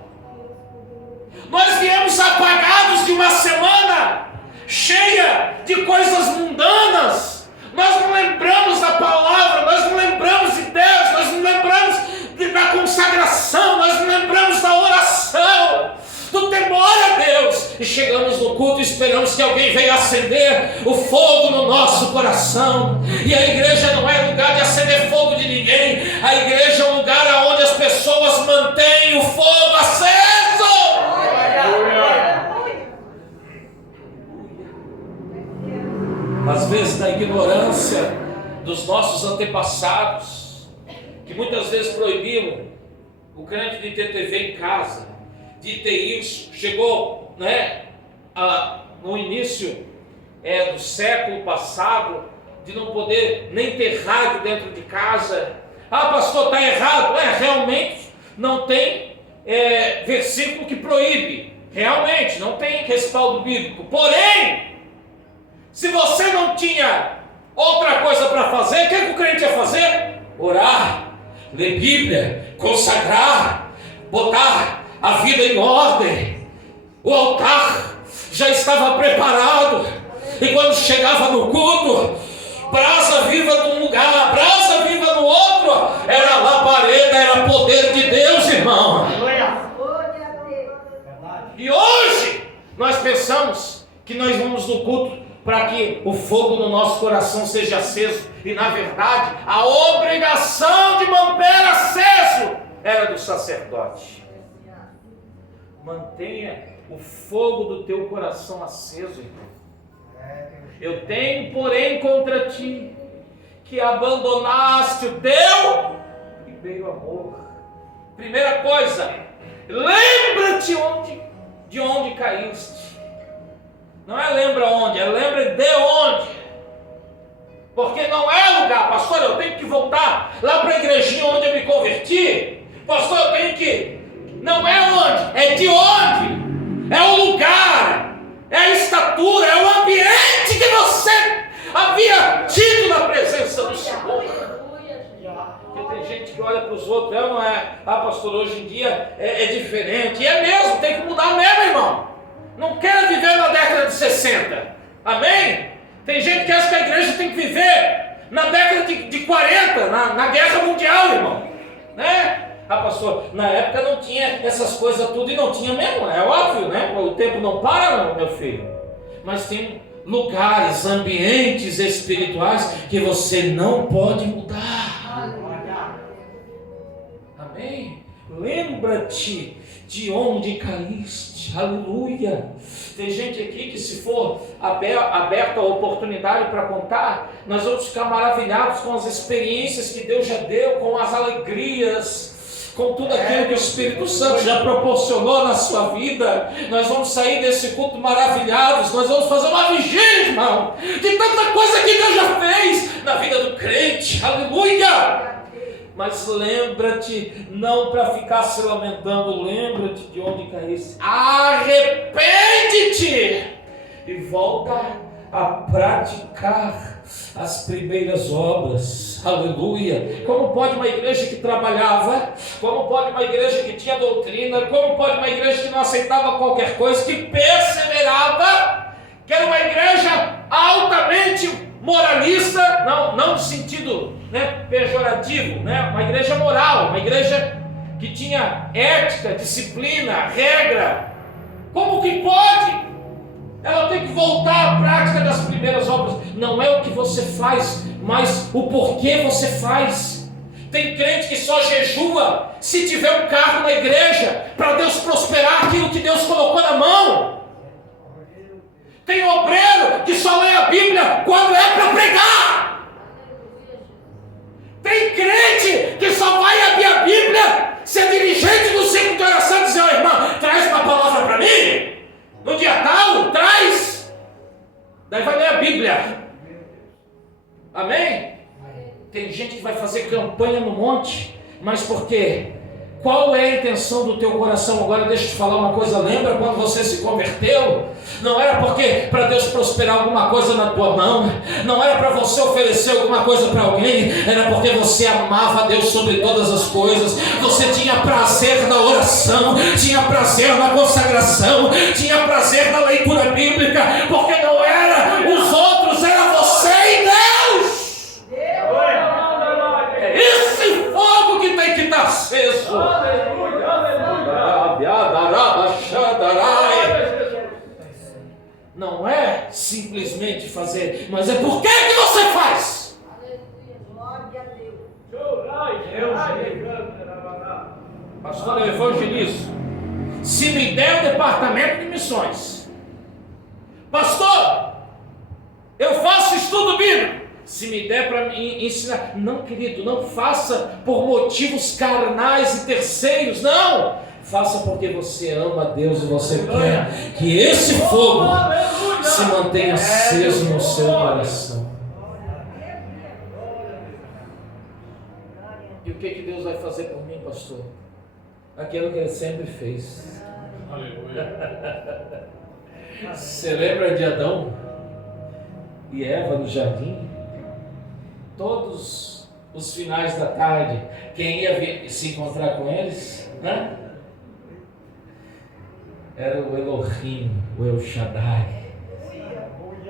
Nós viemos apagados de uma semana cheia de coisas mundanas. Nós não lembramos da palavra, nós não lembramos de Deus, nós não lembramos da consagração, nós não lembramos da oração, do temor a Deus. E chegamos no culto e esperamos que alguém venha acender o fogo no nosso coração. E a igreja não é lugar de acender fogo de ninguém. A igreja é um lugar onde as pessoas mantêm o fogo aceso. Às vezes da ignorância dos nossos antepassados, que muitas vezes proibiam o crente de ter TV em casa, de ter isso. Chegou, no início do século passado, de não poder nem ter rádio dentro de casa. Ah, pastor, está errado. Realmente não tem versículo que proíbe. Realmente não tem respaldo bíblico. Porém, se você não tinha outra coisa para fazer, o que o crente ia fazer? Orar, ler Bíblia, consagrar, botar a vida em ordem. O altar já estava preparado, e quando chegava no culto, brasa viva num lugar, brasa viva no outro, era labareda, era poder de Deus, irmão. E hoje nós pensamos que nós vamos no culto para que o fogo no nosso coração seja aceso, e na verdade a obrigação de manter aceso era do sacerdote. Mantenha o fogo do teu coração aceso, irmão. Eu tenho, porém, contra ti que abandonaste o teu primeiro amor. Primeira coisa, lembra-te onde de onde caíste. Não é lembra onde, é lembra de onde. Porque não é lugar, pastor, eu tenho que voltar lá para a igrejinha onde eu me converti. Pastor, eu tenho que... Não é onde, é de onde. É o lugar, é a estatura, é o ambiente que você havia tido na presença do Senhor. Porque tem gente que olha para os outros, não é? Pastor, hoje em dia é diferente. E é mesmo, tem que mudar mesmo, irmão. Não quero viver na década de 60. Amém? Tem gente que acha que a igreja tem que viver na década de 40, na guerra mundial, irmão. Né? Pastor, na época não tinha essas coisas tudo e não tinha mesmo. É óbvio, né? O tempo não para, meu filho. Mas tem lugares, ambientes espirituais que você não pode mudar. Amém? Lembra-te de onde caíste. Aleluia. Tem gente aqui que, se for aberta a oportunidade para contar, nós vamos ficar maravilhados com as experiências que Deus já deu, com as alegrias, com tudo aquilo que o Espírito Santo já proporcionou na sua vida. Nós vamos sair desse culto maravilhados. Nós vamos fazer uma vigília, irmão, de tanta coisa que Deus já fez na vida do crente. Aleluia. Mas lembra-te, não para ficar se lamentando, lembra-te de onde caíste. Arrepende-te e volta a praticar as primeiras obras. Aleluia. Como pode uma igreja que trabalhava, como pode uma igreja que tinha doutrina, como pode uma igreja que não aceitava qualquer coisa, que perseverava, que era uma igreja altamente moralista, não no sentido, né, pejorativo, né, uma igreja moral, uma igreja que tinha ética, disciplina, regra. Como que pode? Ela tem que voltar à prática das primeiras obras. Não é o que você faz, mas o porquê você faz. Tem crente que só jejua se tiver um carro na igreja, para Deus prosperar aquilo que Deus colocou na mão. Tem obreiro que só lê a Bíblia quando é para pregar. Tem crente que só vai abrir a Bíblia se a dirigente do ciclo de oração dizer: ó, irmã, traz uma palavra para mim no dia tal, traz. Daí vai ler a Bíblia. Amém? Tem gente que vai fazer campanha no monte, mas por quê? Qual é a intenção do teu coração? Agora deixa eu te falar uma coisa. Lembra quando você se converteu? Não era porque para Deus prosperar alguma coisa na tua mão, não era para você oferecer alguma coisa para alguém, era porque você amava a Deus sobre todas as coisas. Você tinha prazer na oração, tinha prazer na consagração, tinha prazer na leitura bíblica, porque não era os outros, era você e Deus. É esse fogo que tem que estar aceso. Aleluia, aleluia. Não é simplesmente fazer, mas é por que você faz. Glória a Deus. Pastor, eu evangelizo. Se me der o departamento de missões, pastor, eu faço estudo bíblico. Se me der para me ensinar, não, querido, não faça por motivos carnais e terceiros, não. Faça porque você ama a Deus e você quer que esse fogo se mantenha aceso no seu coração. E o que Deus vai fazer por mim, pastor? Aquilo que Ele sempre fez. Aleluia. Você lembra de Adão e Eva no jardim? Todos os finais da tarde, quem ia se encontrar com eles, né? Era o Elohim, o El Shaddai,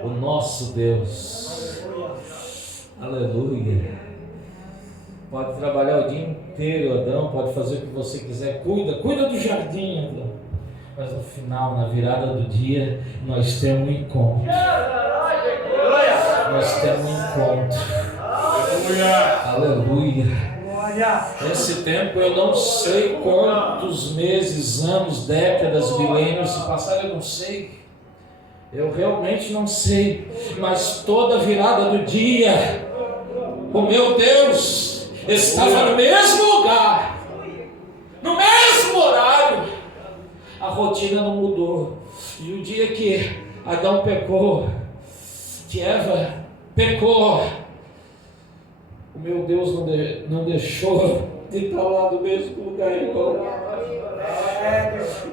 o nosso Deus. Aleluia. Pode trabalhar o dia inteiro, Adão, pode fazer o que você quiser, cuida do jardim, Adão. Mas no final, na virada do dia, nós temos um encontro. Nós temos um encontro. Aleluia. Esse tempo eu não sei quantos meses, anos, décadas, milênios se passaram, eu não sei. Eu realmente não sei. Mas toda virada do dia, o meu Deus estava no mesmo lugar, no mesmo horário, rotina não mudou. E o dia que Adão pecou, que Eva pecou, o meu Deus não deixou de estar lá do mesmo lugar, irmão.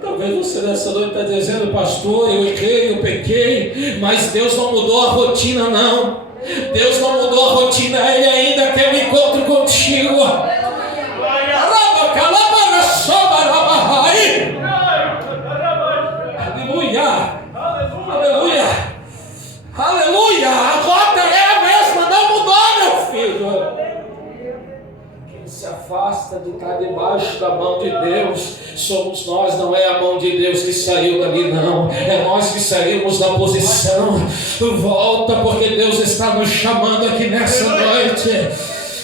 Talvez você nessa noite está dizendo: pastor, eu errei, eu pequei, mas Deus não mudou a rotina, não. Deus não mudou a rotina, Ele ainda quer um encontro contigo. Aleluia, aleluia, aleluia. A rota é a mesma, não mudou, meu filho. Quem se afasta de estar debaixo da mão de Deus somos nós, não é a mão de Deus que saiu dali, não. É nós que saímos da posição. Volta, porque Deus está nos chamando aqui nessa noite.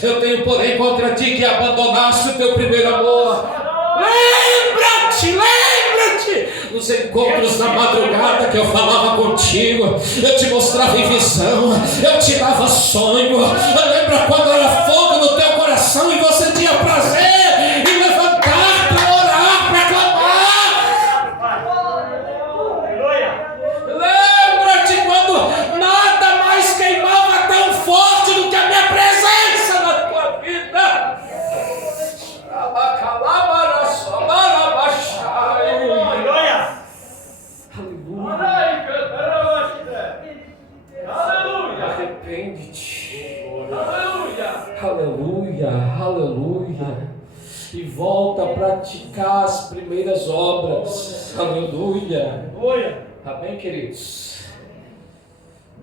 Eu tenho, porém, contra ti que abandonaste o teu primeiro amor. Lembra-te nos encontros da madrugada que eu falava contigo, eu te mostrava em visão, eu te dava sonho. Lembra quando era fogo no teu coração e você tinha prazer em levantar para orar, para clamar? Lembra-te quando nada mais queimava tão forte do que a minha presença na tua vida. Arrepende-te. Aleluia, aleluia. E volta a praticar as primeiras obras. Aleluia. Amém, queridos?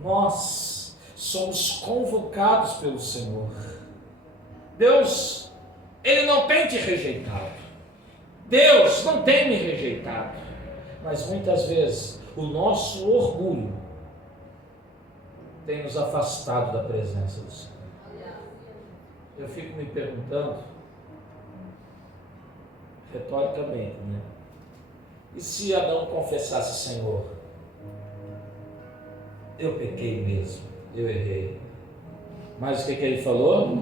Nós somos convocados pelo Senhor. Deus, Ele não tem te rejeitado. Deus não tem me rejeitado. Mas muitas vezes o nosso orgulho tem nos afastado da presença do Senhor. Eu fico me perguntando, retoricamente, né? E se Adão confessasse: Senhor, eu pequei mesmo, eu errei. Mas o que ele falou?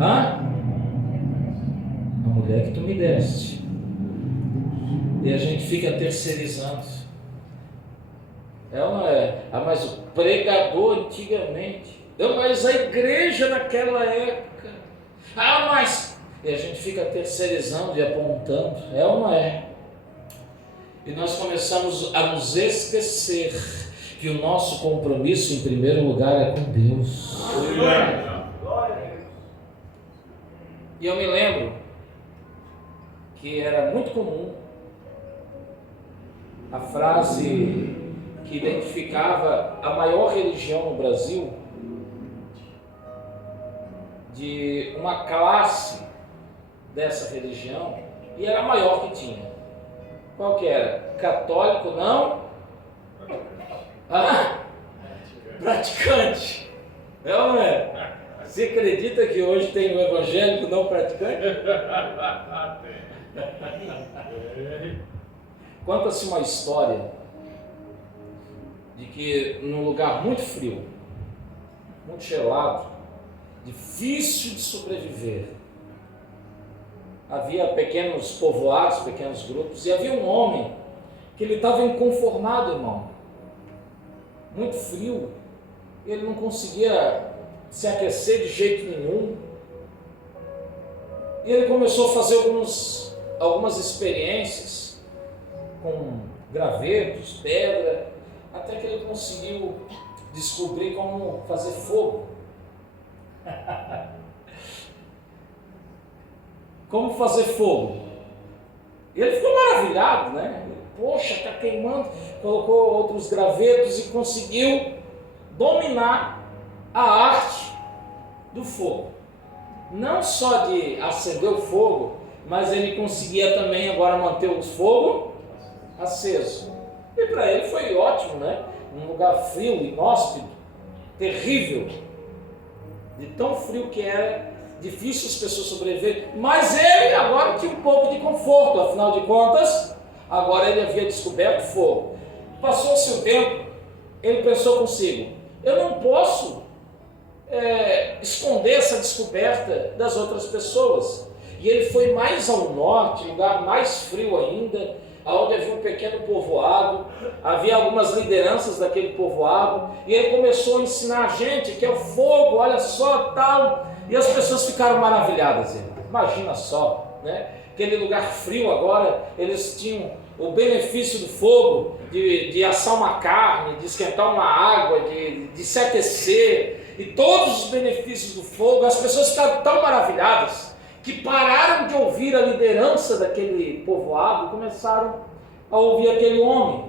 A mulher que tu me deste. E a gente fica terceirizando. Ela é. Mas o pregador antigamente. Mas a igreja naquela época. Mas. E a gente fica terceirizando e apontando. É ou não é? E nós começamos a nos esquecer que o nosso compromisso, em primeiro lugar, é com Deus. E eu me lembro que era muito comum a frase que identificava a maior religião no Brasil, de uma classe dessa religião, e era a maior que tinha. Qual que era? Católico não? Praticante. É ou não é? Você acredita que hoje tem um evangélico não praticante? Conta-se uma história de que num lugar muito frio, muito gelado, difícil de sobreviver, havia pequenos povoados, pequenos grupos, e havia um homem que ele estava inconformado, irmão, muito frio, ele não conseguia se aquecer de jeito nenhum, e ele começou a fazer algumas experiências com gravetos, pedra, até que ele conseguiu descobrir como fazer fogo. Como fazer fogo? E ele ficou maravilhado, né? Poxa, está queimando. Colocou outros gravetos e conseguiu dominar a arte do fogo. Não só de acender o fogo, mas ele conseguia também agora manter o fogo aceso. E para ele foi ótimo, né? Um lugar frio, inóspito, terrível. De tão frio que era, difícil as pessoas sobreviverem. Mas ele agora tinha um pouco de conforto, afinal de contas, agora ele havia descoberto fogo. Passou-se o tempo, ele pensou consigo: eu não posso esconder essa descoberta das outras pessoas. E ele foi mais ao norte, lugar mais frio ainda, onde havia um pequeno povoado, havia algumas lideranças daquele povoado, e ele começou a ensinar a gente que é o fogo, olha só, tal, e as pessoas ficaram maravilhadas. Imagina só, né? Aquele lugar frio agora, eles tinham o benefício do fogo, de assar uma carne, de esquentar uma água, de se aquecer, e todos os benefícios do fogo. As pessoas ficaram tão maravilhadas que pararam de ouvir a liderança daquele povoado e começaram a ouvir aquele homem.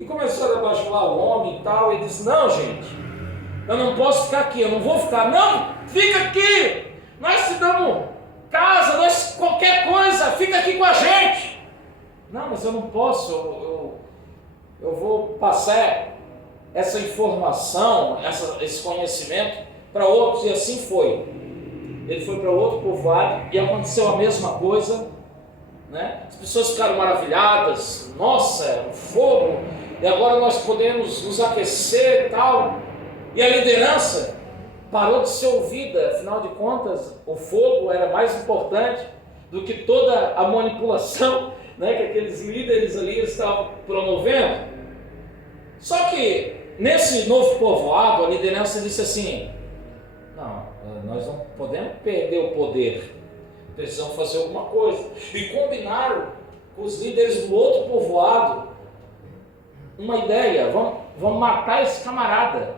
E começaram a bajular o homem e tal. E disse: não, gente, eu não posso ficar aqui, eu não vou ficar. Não, fica aqui, nós te damos casa, nós, qualquer coisa, fica aqui com a gente. Não, mas eu não posso, eu vou passar essa informação, esse conhecimento para outros. E assim foi. Ele foi para outro povoado e aconteceu a mesma coisa, né? As pessoas ficaram maravilhadas. Nossa, o fogo, e agora nós podemos nos aquecer e tal. E a liderança parou de ser ouvida. Afinal de contas, o fogo era mais importante do que toda a manipulação, né, que aqueles líderes ali estavam promovendo. Só que nesse novo povoado, a liderança disse assim: não, nós não podemos perder o poder, precisamos fazer alguma coisa. E combinaram com os líderes do outro povoado uma ideia: vamos matar esse camarada,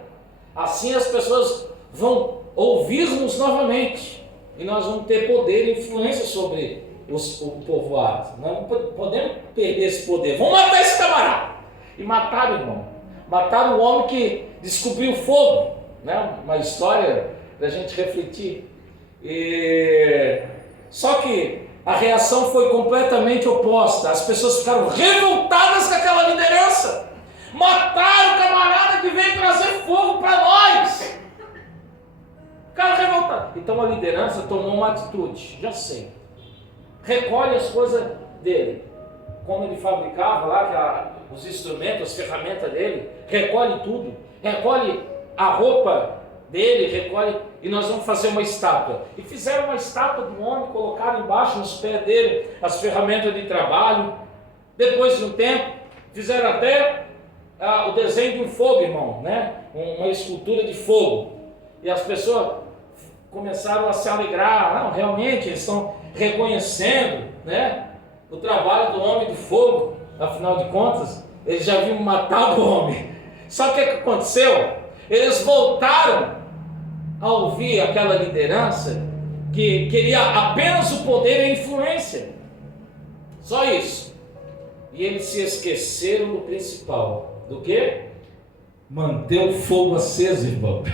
assim as pessoas vão ouvir-nos novamente e nós vamos ter poder e influência sobre o povoado. Nós não podemos perder esse poder, vamos matar esse camarada. E mataram, irmão, mataram o homem que descobriu o fogo, né? Uma história da gente refletir. Só que a reação foi completamente oposta. As pessoas ficaram revoltadas com aquela liderança. Mataram o camarada que veio trazer fogo para nós. Ficaram revoltados. Então a liderança tomou uma atitude. Já sei, recolhe as coisas dele, como ele fabricava lá, os instrumentos, as ferramentas dele, recolhe tudo, recolhe a roupa dele, recolhe, e nós vamos fazer uma estátua. E fizeram uma estátua do homem, colocaram embaixo nos pés dele as ferramentas de trabalho. Depois de um tempo, fizeram até o desenho de um fogo, irmão, né? Uma escultura de fogo. E as pessoas começaram a se alegrar. Não, realmente eles estão reconhecendo, né, o trabalho do homem do fogo. Afinal de contas, eles já haviam matado o homem. Só que o que aconteceu? Eles voltaram a ouvir aquela liderança que queria apenas o poder e a influência. Só isso. E eles se esqueceram do principal. Do quê? Manter o fogo aceso, irmão.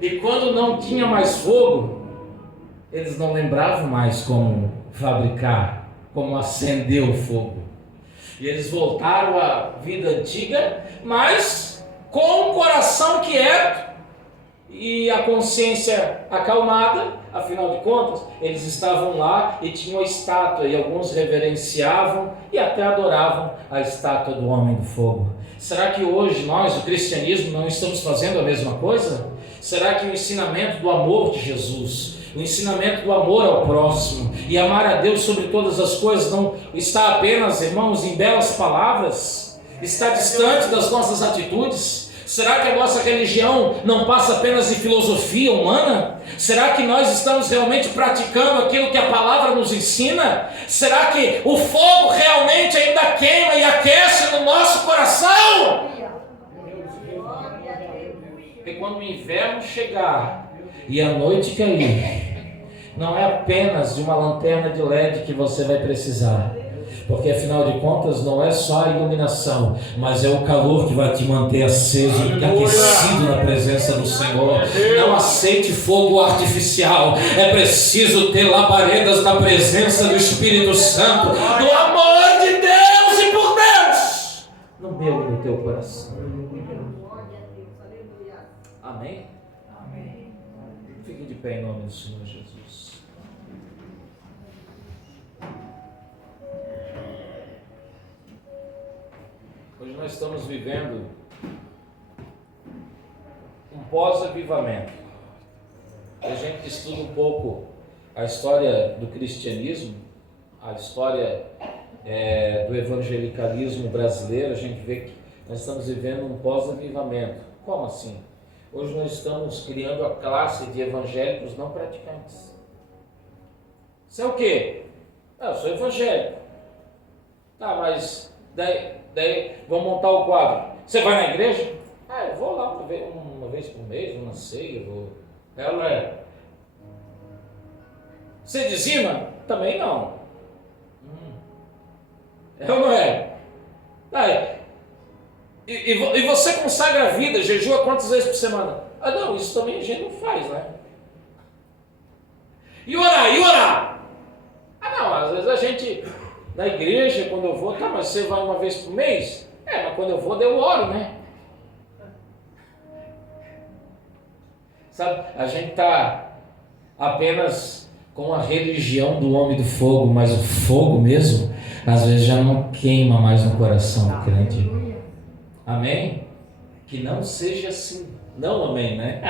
E quando não tinha mais fogo, eles não lembravam mais como fabricar, como acender o fogo. E eles voltaram à vida antiga, mas com o coração quieto e a consciência acalmada. Afinal de contas, eles estavam lá e tinham a estátua, e alguns reverenciavam e até adoravam a estátua do homem do fogo. Será que hoje nós, o cristianismo, não estamos fazendo a mesma coisa? Será que o ensinamento do amor de Jesus, o ensinamento do amor ao próximo e amar a Deus sobre todas as coisas não está apenas, irmãos, em belas palavras? Está distante das nossas atitudes? Será que a nossa religião não passa apenas de filosofia humana? Será que nós estamos realmente praticando aquilo que a palavra nos ensina? Será que o fogo realmente ainda queima e aquece no nosso coração? E quando o inverno chegar e a noite cair, não é apenas de uma lanterna de LED que você vai precisar, porque afinal de contas não é só a iluminação, mas é o calor que vai te manter aceso e aquecido na presença do Senhor. Não aceite fogo artificial, é preciso ter labaredas da presença do Espírito Santo, do amor de Deus e por Deus no meu e no teu coração. Amém? Amém. Fique de pé em nome do Senhor Jesus. Hoje nós estamos vivendo um pós-avivamento. A gente estuda um pouco a história do cristianismo, a história do evangelicalismo brasileiro, a gente vê que nós estamos vivendo um pós-avivamento. Como assim? Hoje nós estamos criando a classe de evangélicos não praticantes. Você é o quê? Eu sou evangélico. Tá, mas daí vamos montar o quadro. Você vai na igreja? Eu vou lá uma vez por mês, vou na ceia, vou. É ou não é? Você dizima? Também não. É ou não é? E você consagra a vida, jejua quantas vezes por semana? Não, isso também a gente não faz, né? E orar? Não, às vezes a gente, na igreja, quando eu vou, mas você vai uma vez por mês? Mas quando eu vou, eu oro, né? Sabe, a gente está apenas com a religião do homem do fogo, mas o fogo mesmo, às vezes já não queima mais no coração do crente. Amém? Que não seja assim. Não, amém, né?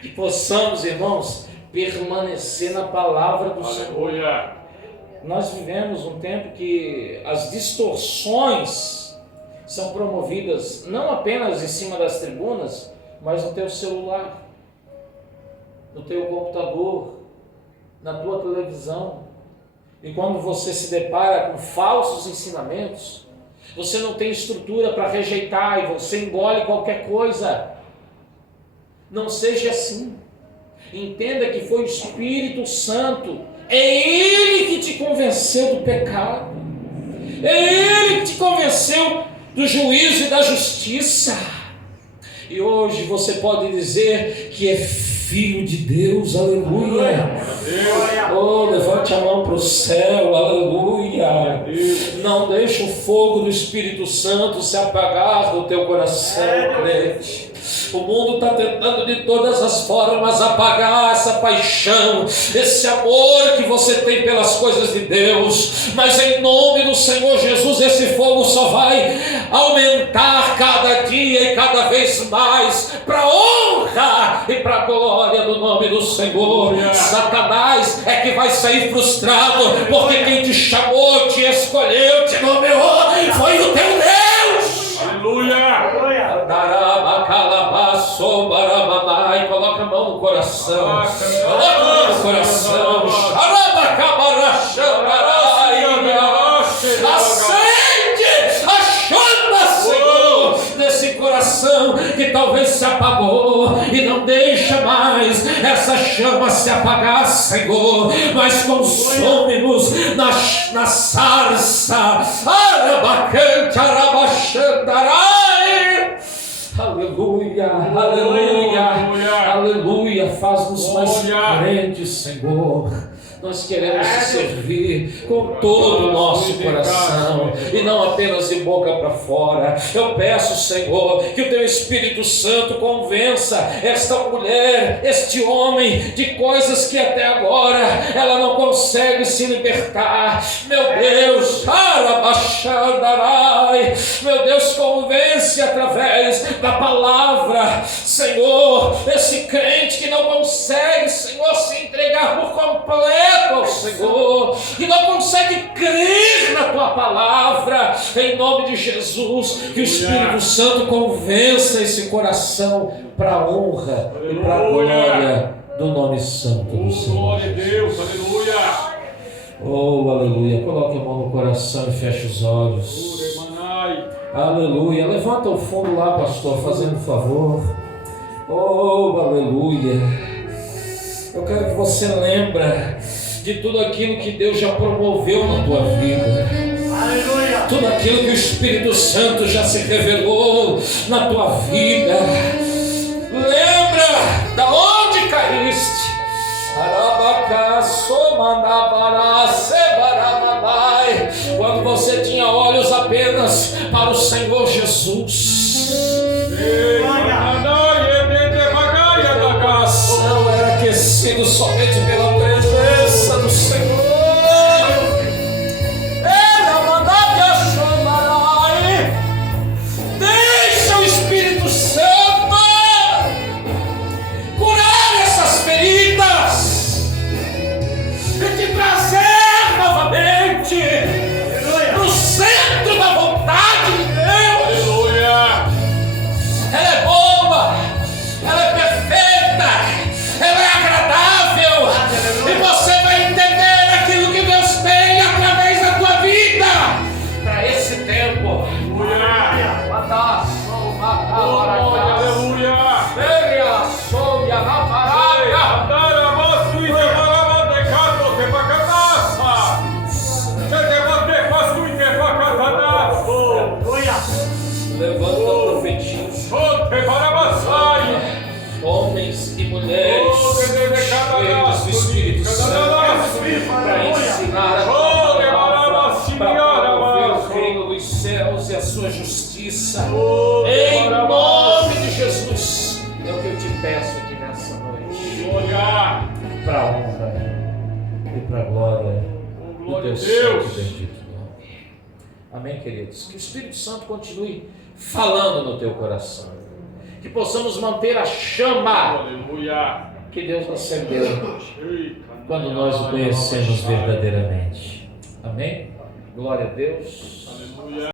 Que possamos, irmãos, permanecer na palavra do Senhor. Nós vivemos um tempo que as distorções são promovidas não apenas em cima das tribunas, mas no teu celular, no teu computador, na tua televisão. E quando você se depara com falsos ensinamentos, você não tem estrutura para rejeitar e você engole qualquer coisa. Não seja assim. Entenda que foi o Espírito Santo, é Ele que te convenceu do pecado, é Ele que te convenceu do juízo e da justiça. E hoje você pode dizer que é filho de Deus, aleluia. Levante a mão para o céu, aleluia. Não deixe o fogo do Espírito Santo se apagar do teu coração, crente. O mundo está tentando de todas as formas apagar essa paixão, esse amor que você tem pelas coisas de Deus, mas em nome do Senhor Jesus, esse fogo só vai aumentar cada dia e cada vez mais, para a honra e para a glória do nome do Senhor. Satanás é que vai sair frustrado, porque quem te chamou, te escolheu, te nomeou, foi o teu Deus. Aleluia! E coloca a mão no coração. Coloca a mão no coração. Acende a chama, Senhor, nesse coração que talvez se apagou, e não deixa mais essa chama se apagar, Senhor, mas consome-nos na sarça. Arabacante, arabaxandarai. Aleluia, aleluia, aleluia. Faz-nos mais crentes, Senhor. Nós queremos te servir com todo o nosso coração e não apenas de boca para fora. Eu peço, Senhor, que o teu Espírito Santo convença esta mulher, este homem, de coisas que até agora ela não consegue se libertar. Meu Deus, meu Deus, convence através da palavra, Senhor, esse crente que não consegue, Senhor, se entregar por completo ao Senhor, que não consegue crer na tua palavra, em nome de Jesus, que o Espírito Santo convença esse coração para a honra e para a glória do nome santo do Senhor. Glória a Deus, aleluia. Oh, aleluia. Coloque a mão no coração e feche os olhos. Aleluia. Levanta o fundo lá, pastor, fazendo um favor. Oh, aleluia. Eu quero que você lembre de tudo aquilo que Deus já promoveu na tua vida. Aleluia. Tudo aquilo que o Espírito Santo já se revelou na tua vida. Lembra da onde caíste. Quando você tinha olhos apenas para o Senhor Jesus, não era aquecido somente pela presença do Senhor. Deixa o Espírito Santo curar essas feridas. sua justiça. Oh, Em glória. nome de Jesus. É o que eu te peço aqui nessa noite. Glória. Para a honra e para a glória Oh, do glória teu a Deus. santo e bendito nome. Amém, queridos? Que o Espírito Santo continue falando no teu coração. Que possamos manter a chama Aleluia. que Deus nos cedeu Eita, quando nós o conhecemos verdadeiramente. Amém? Glória a Deus. Aleluia.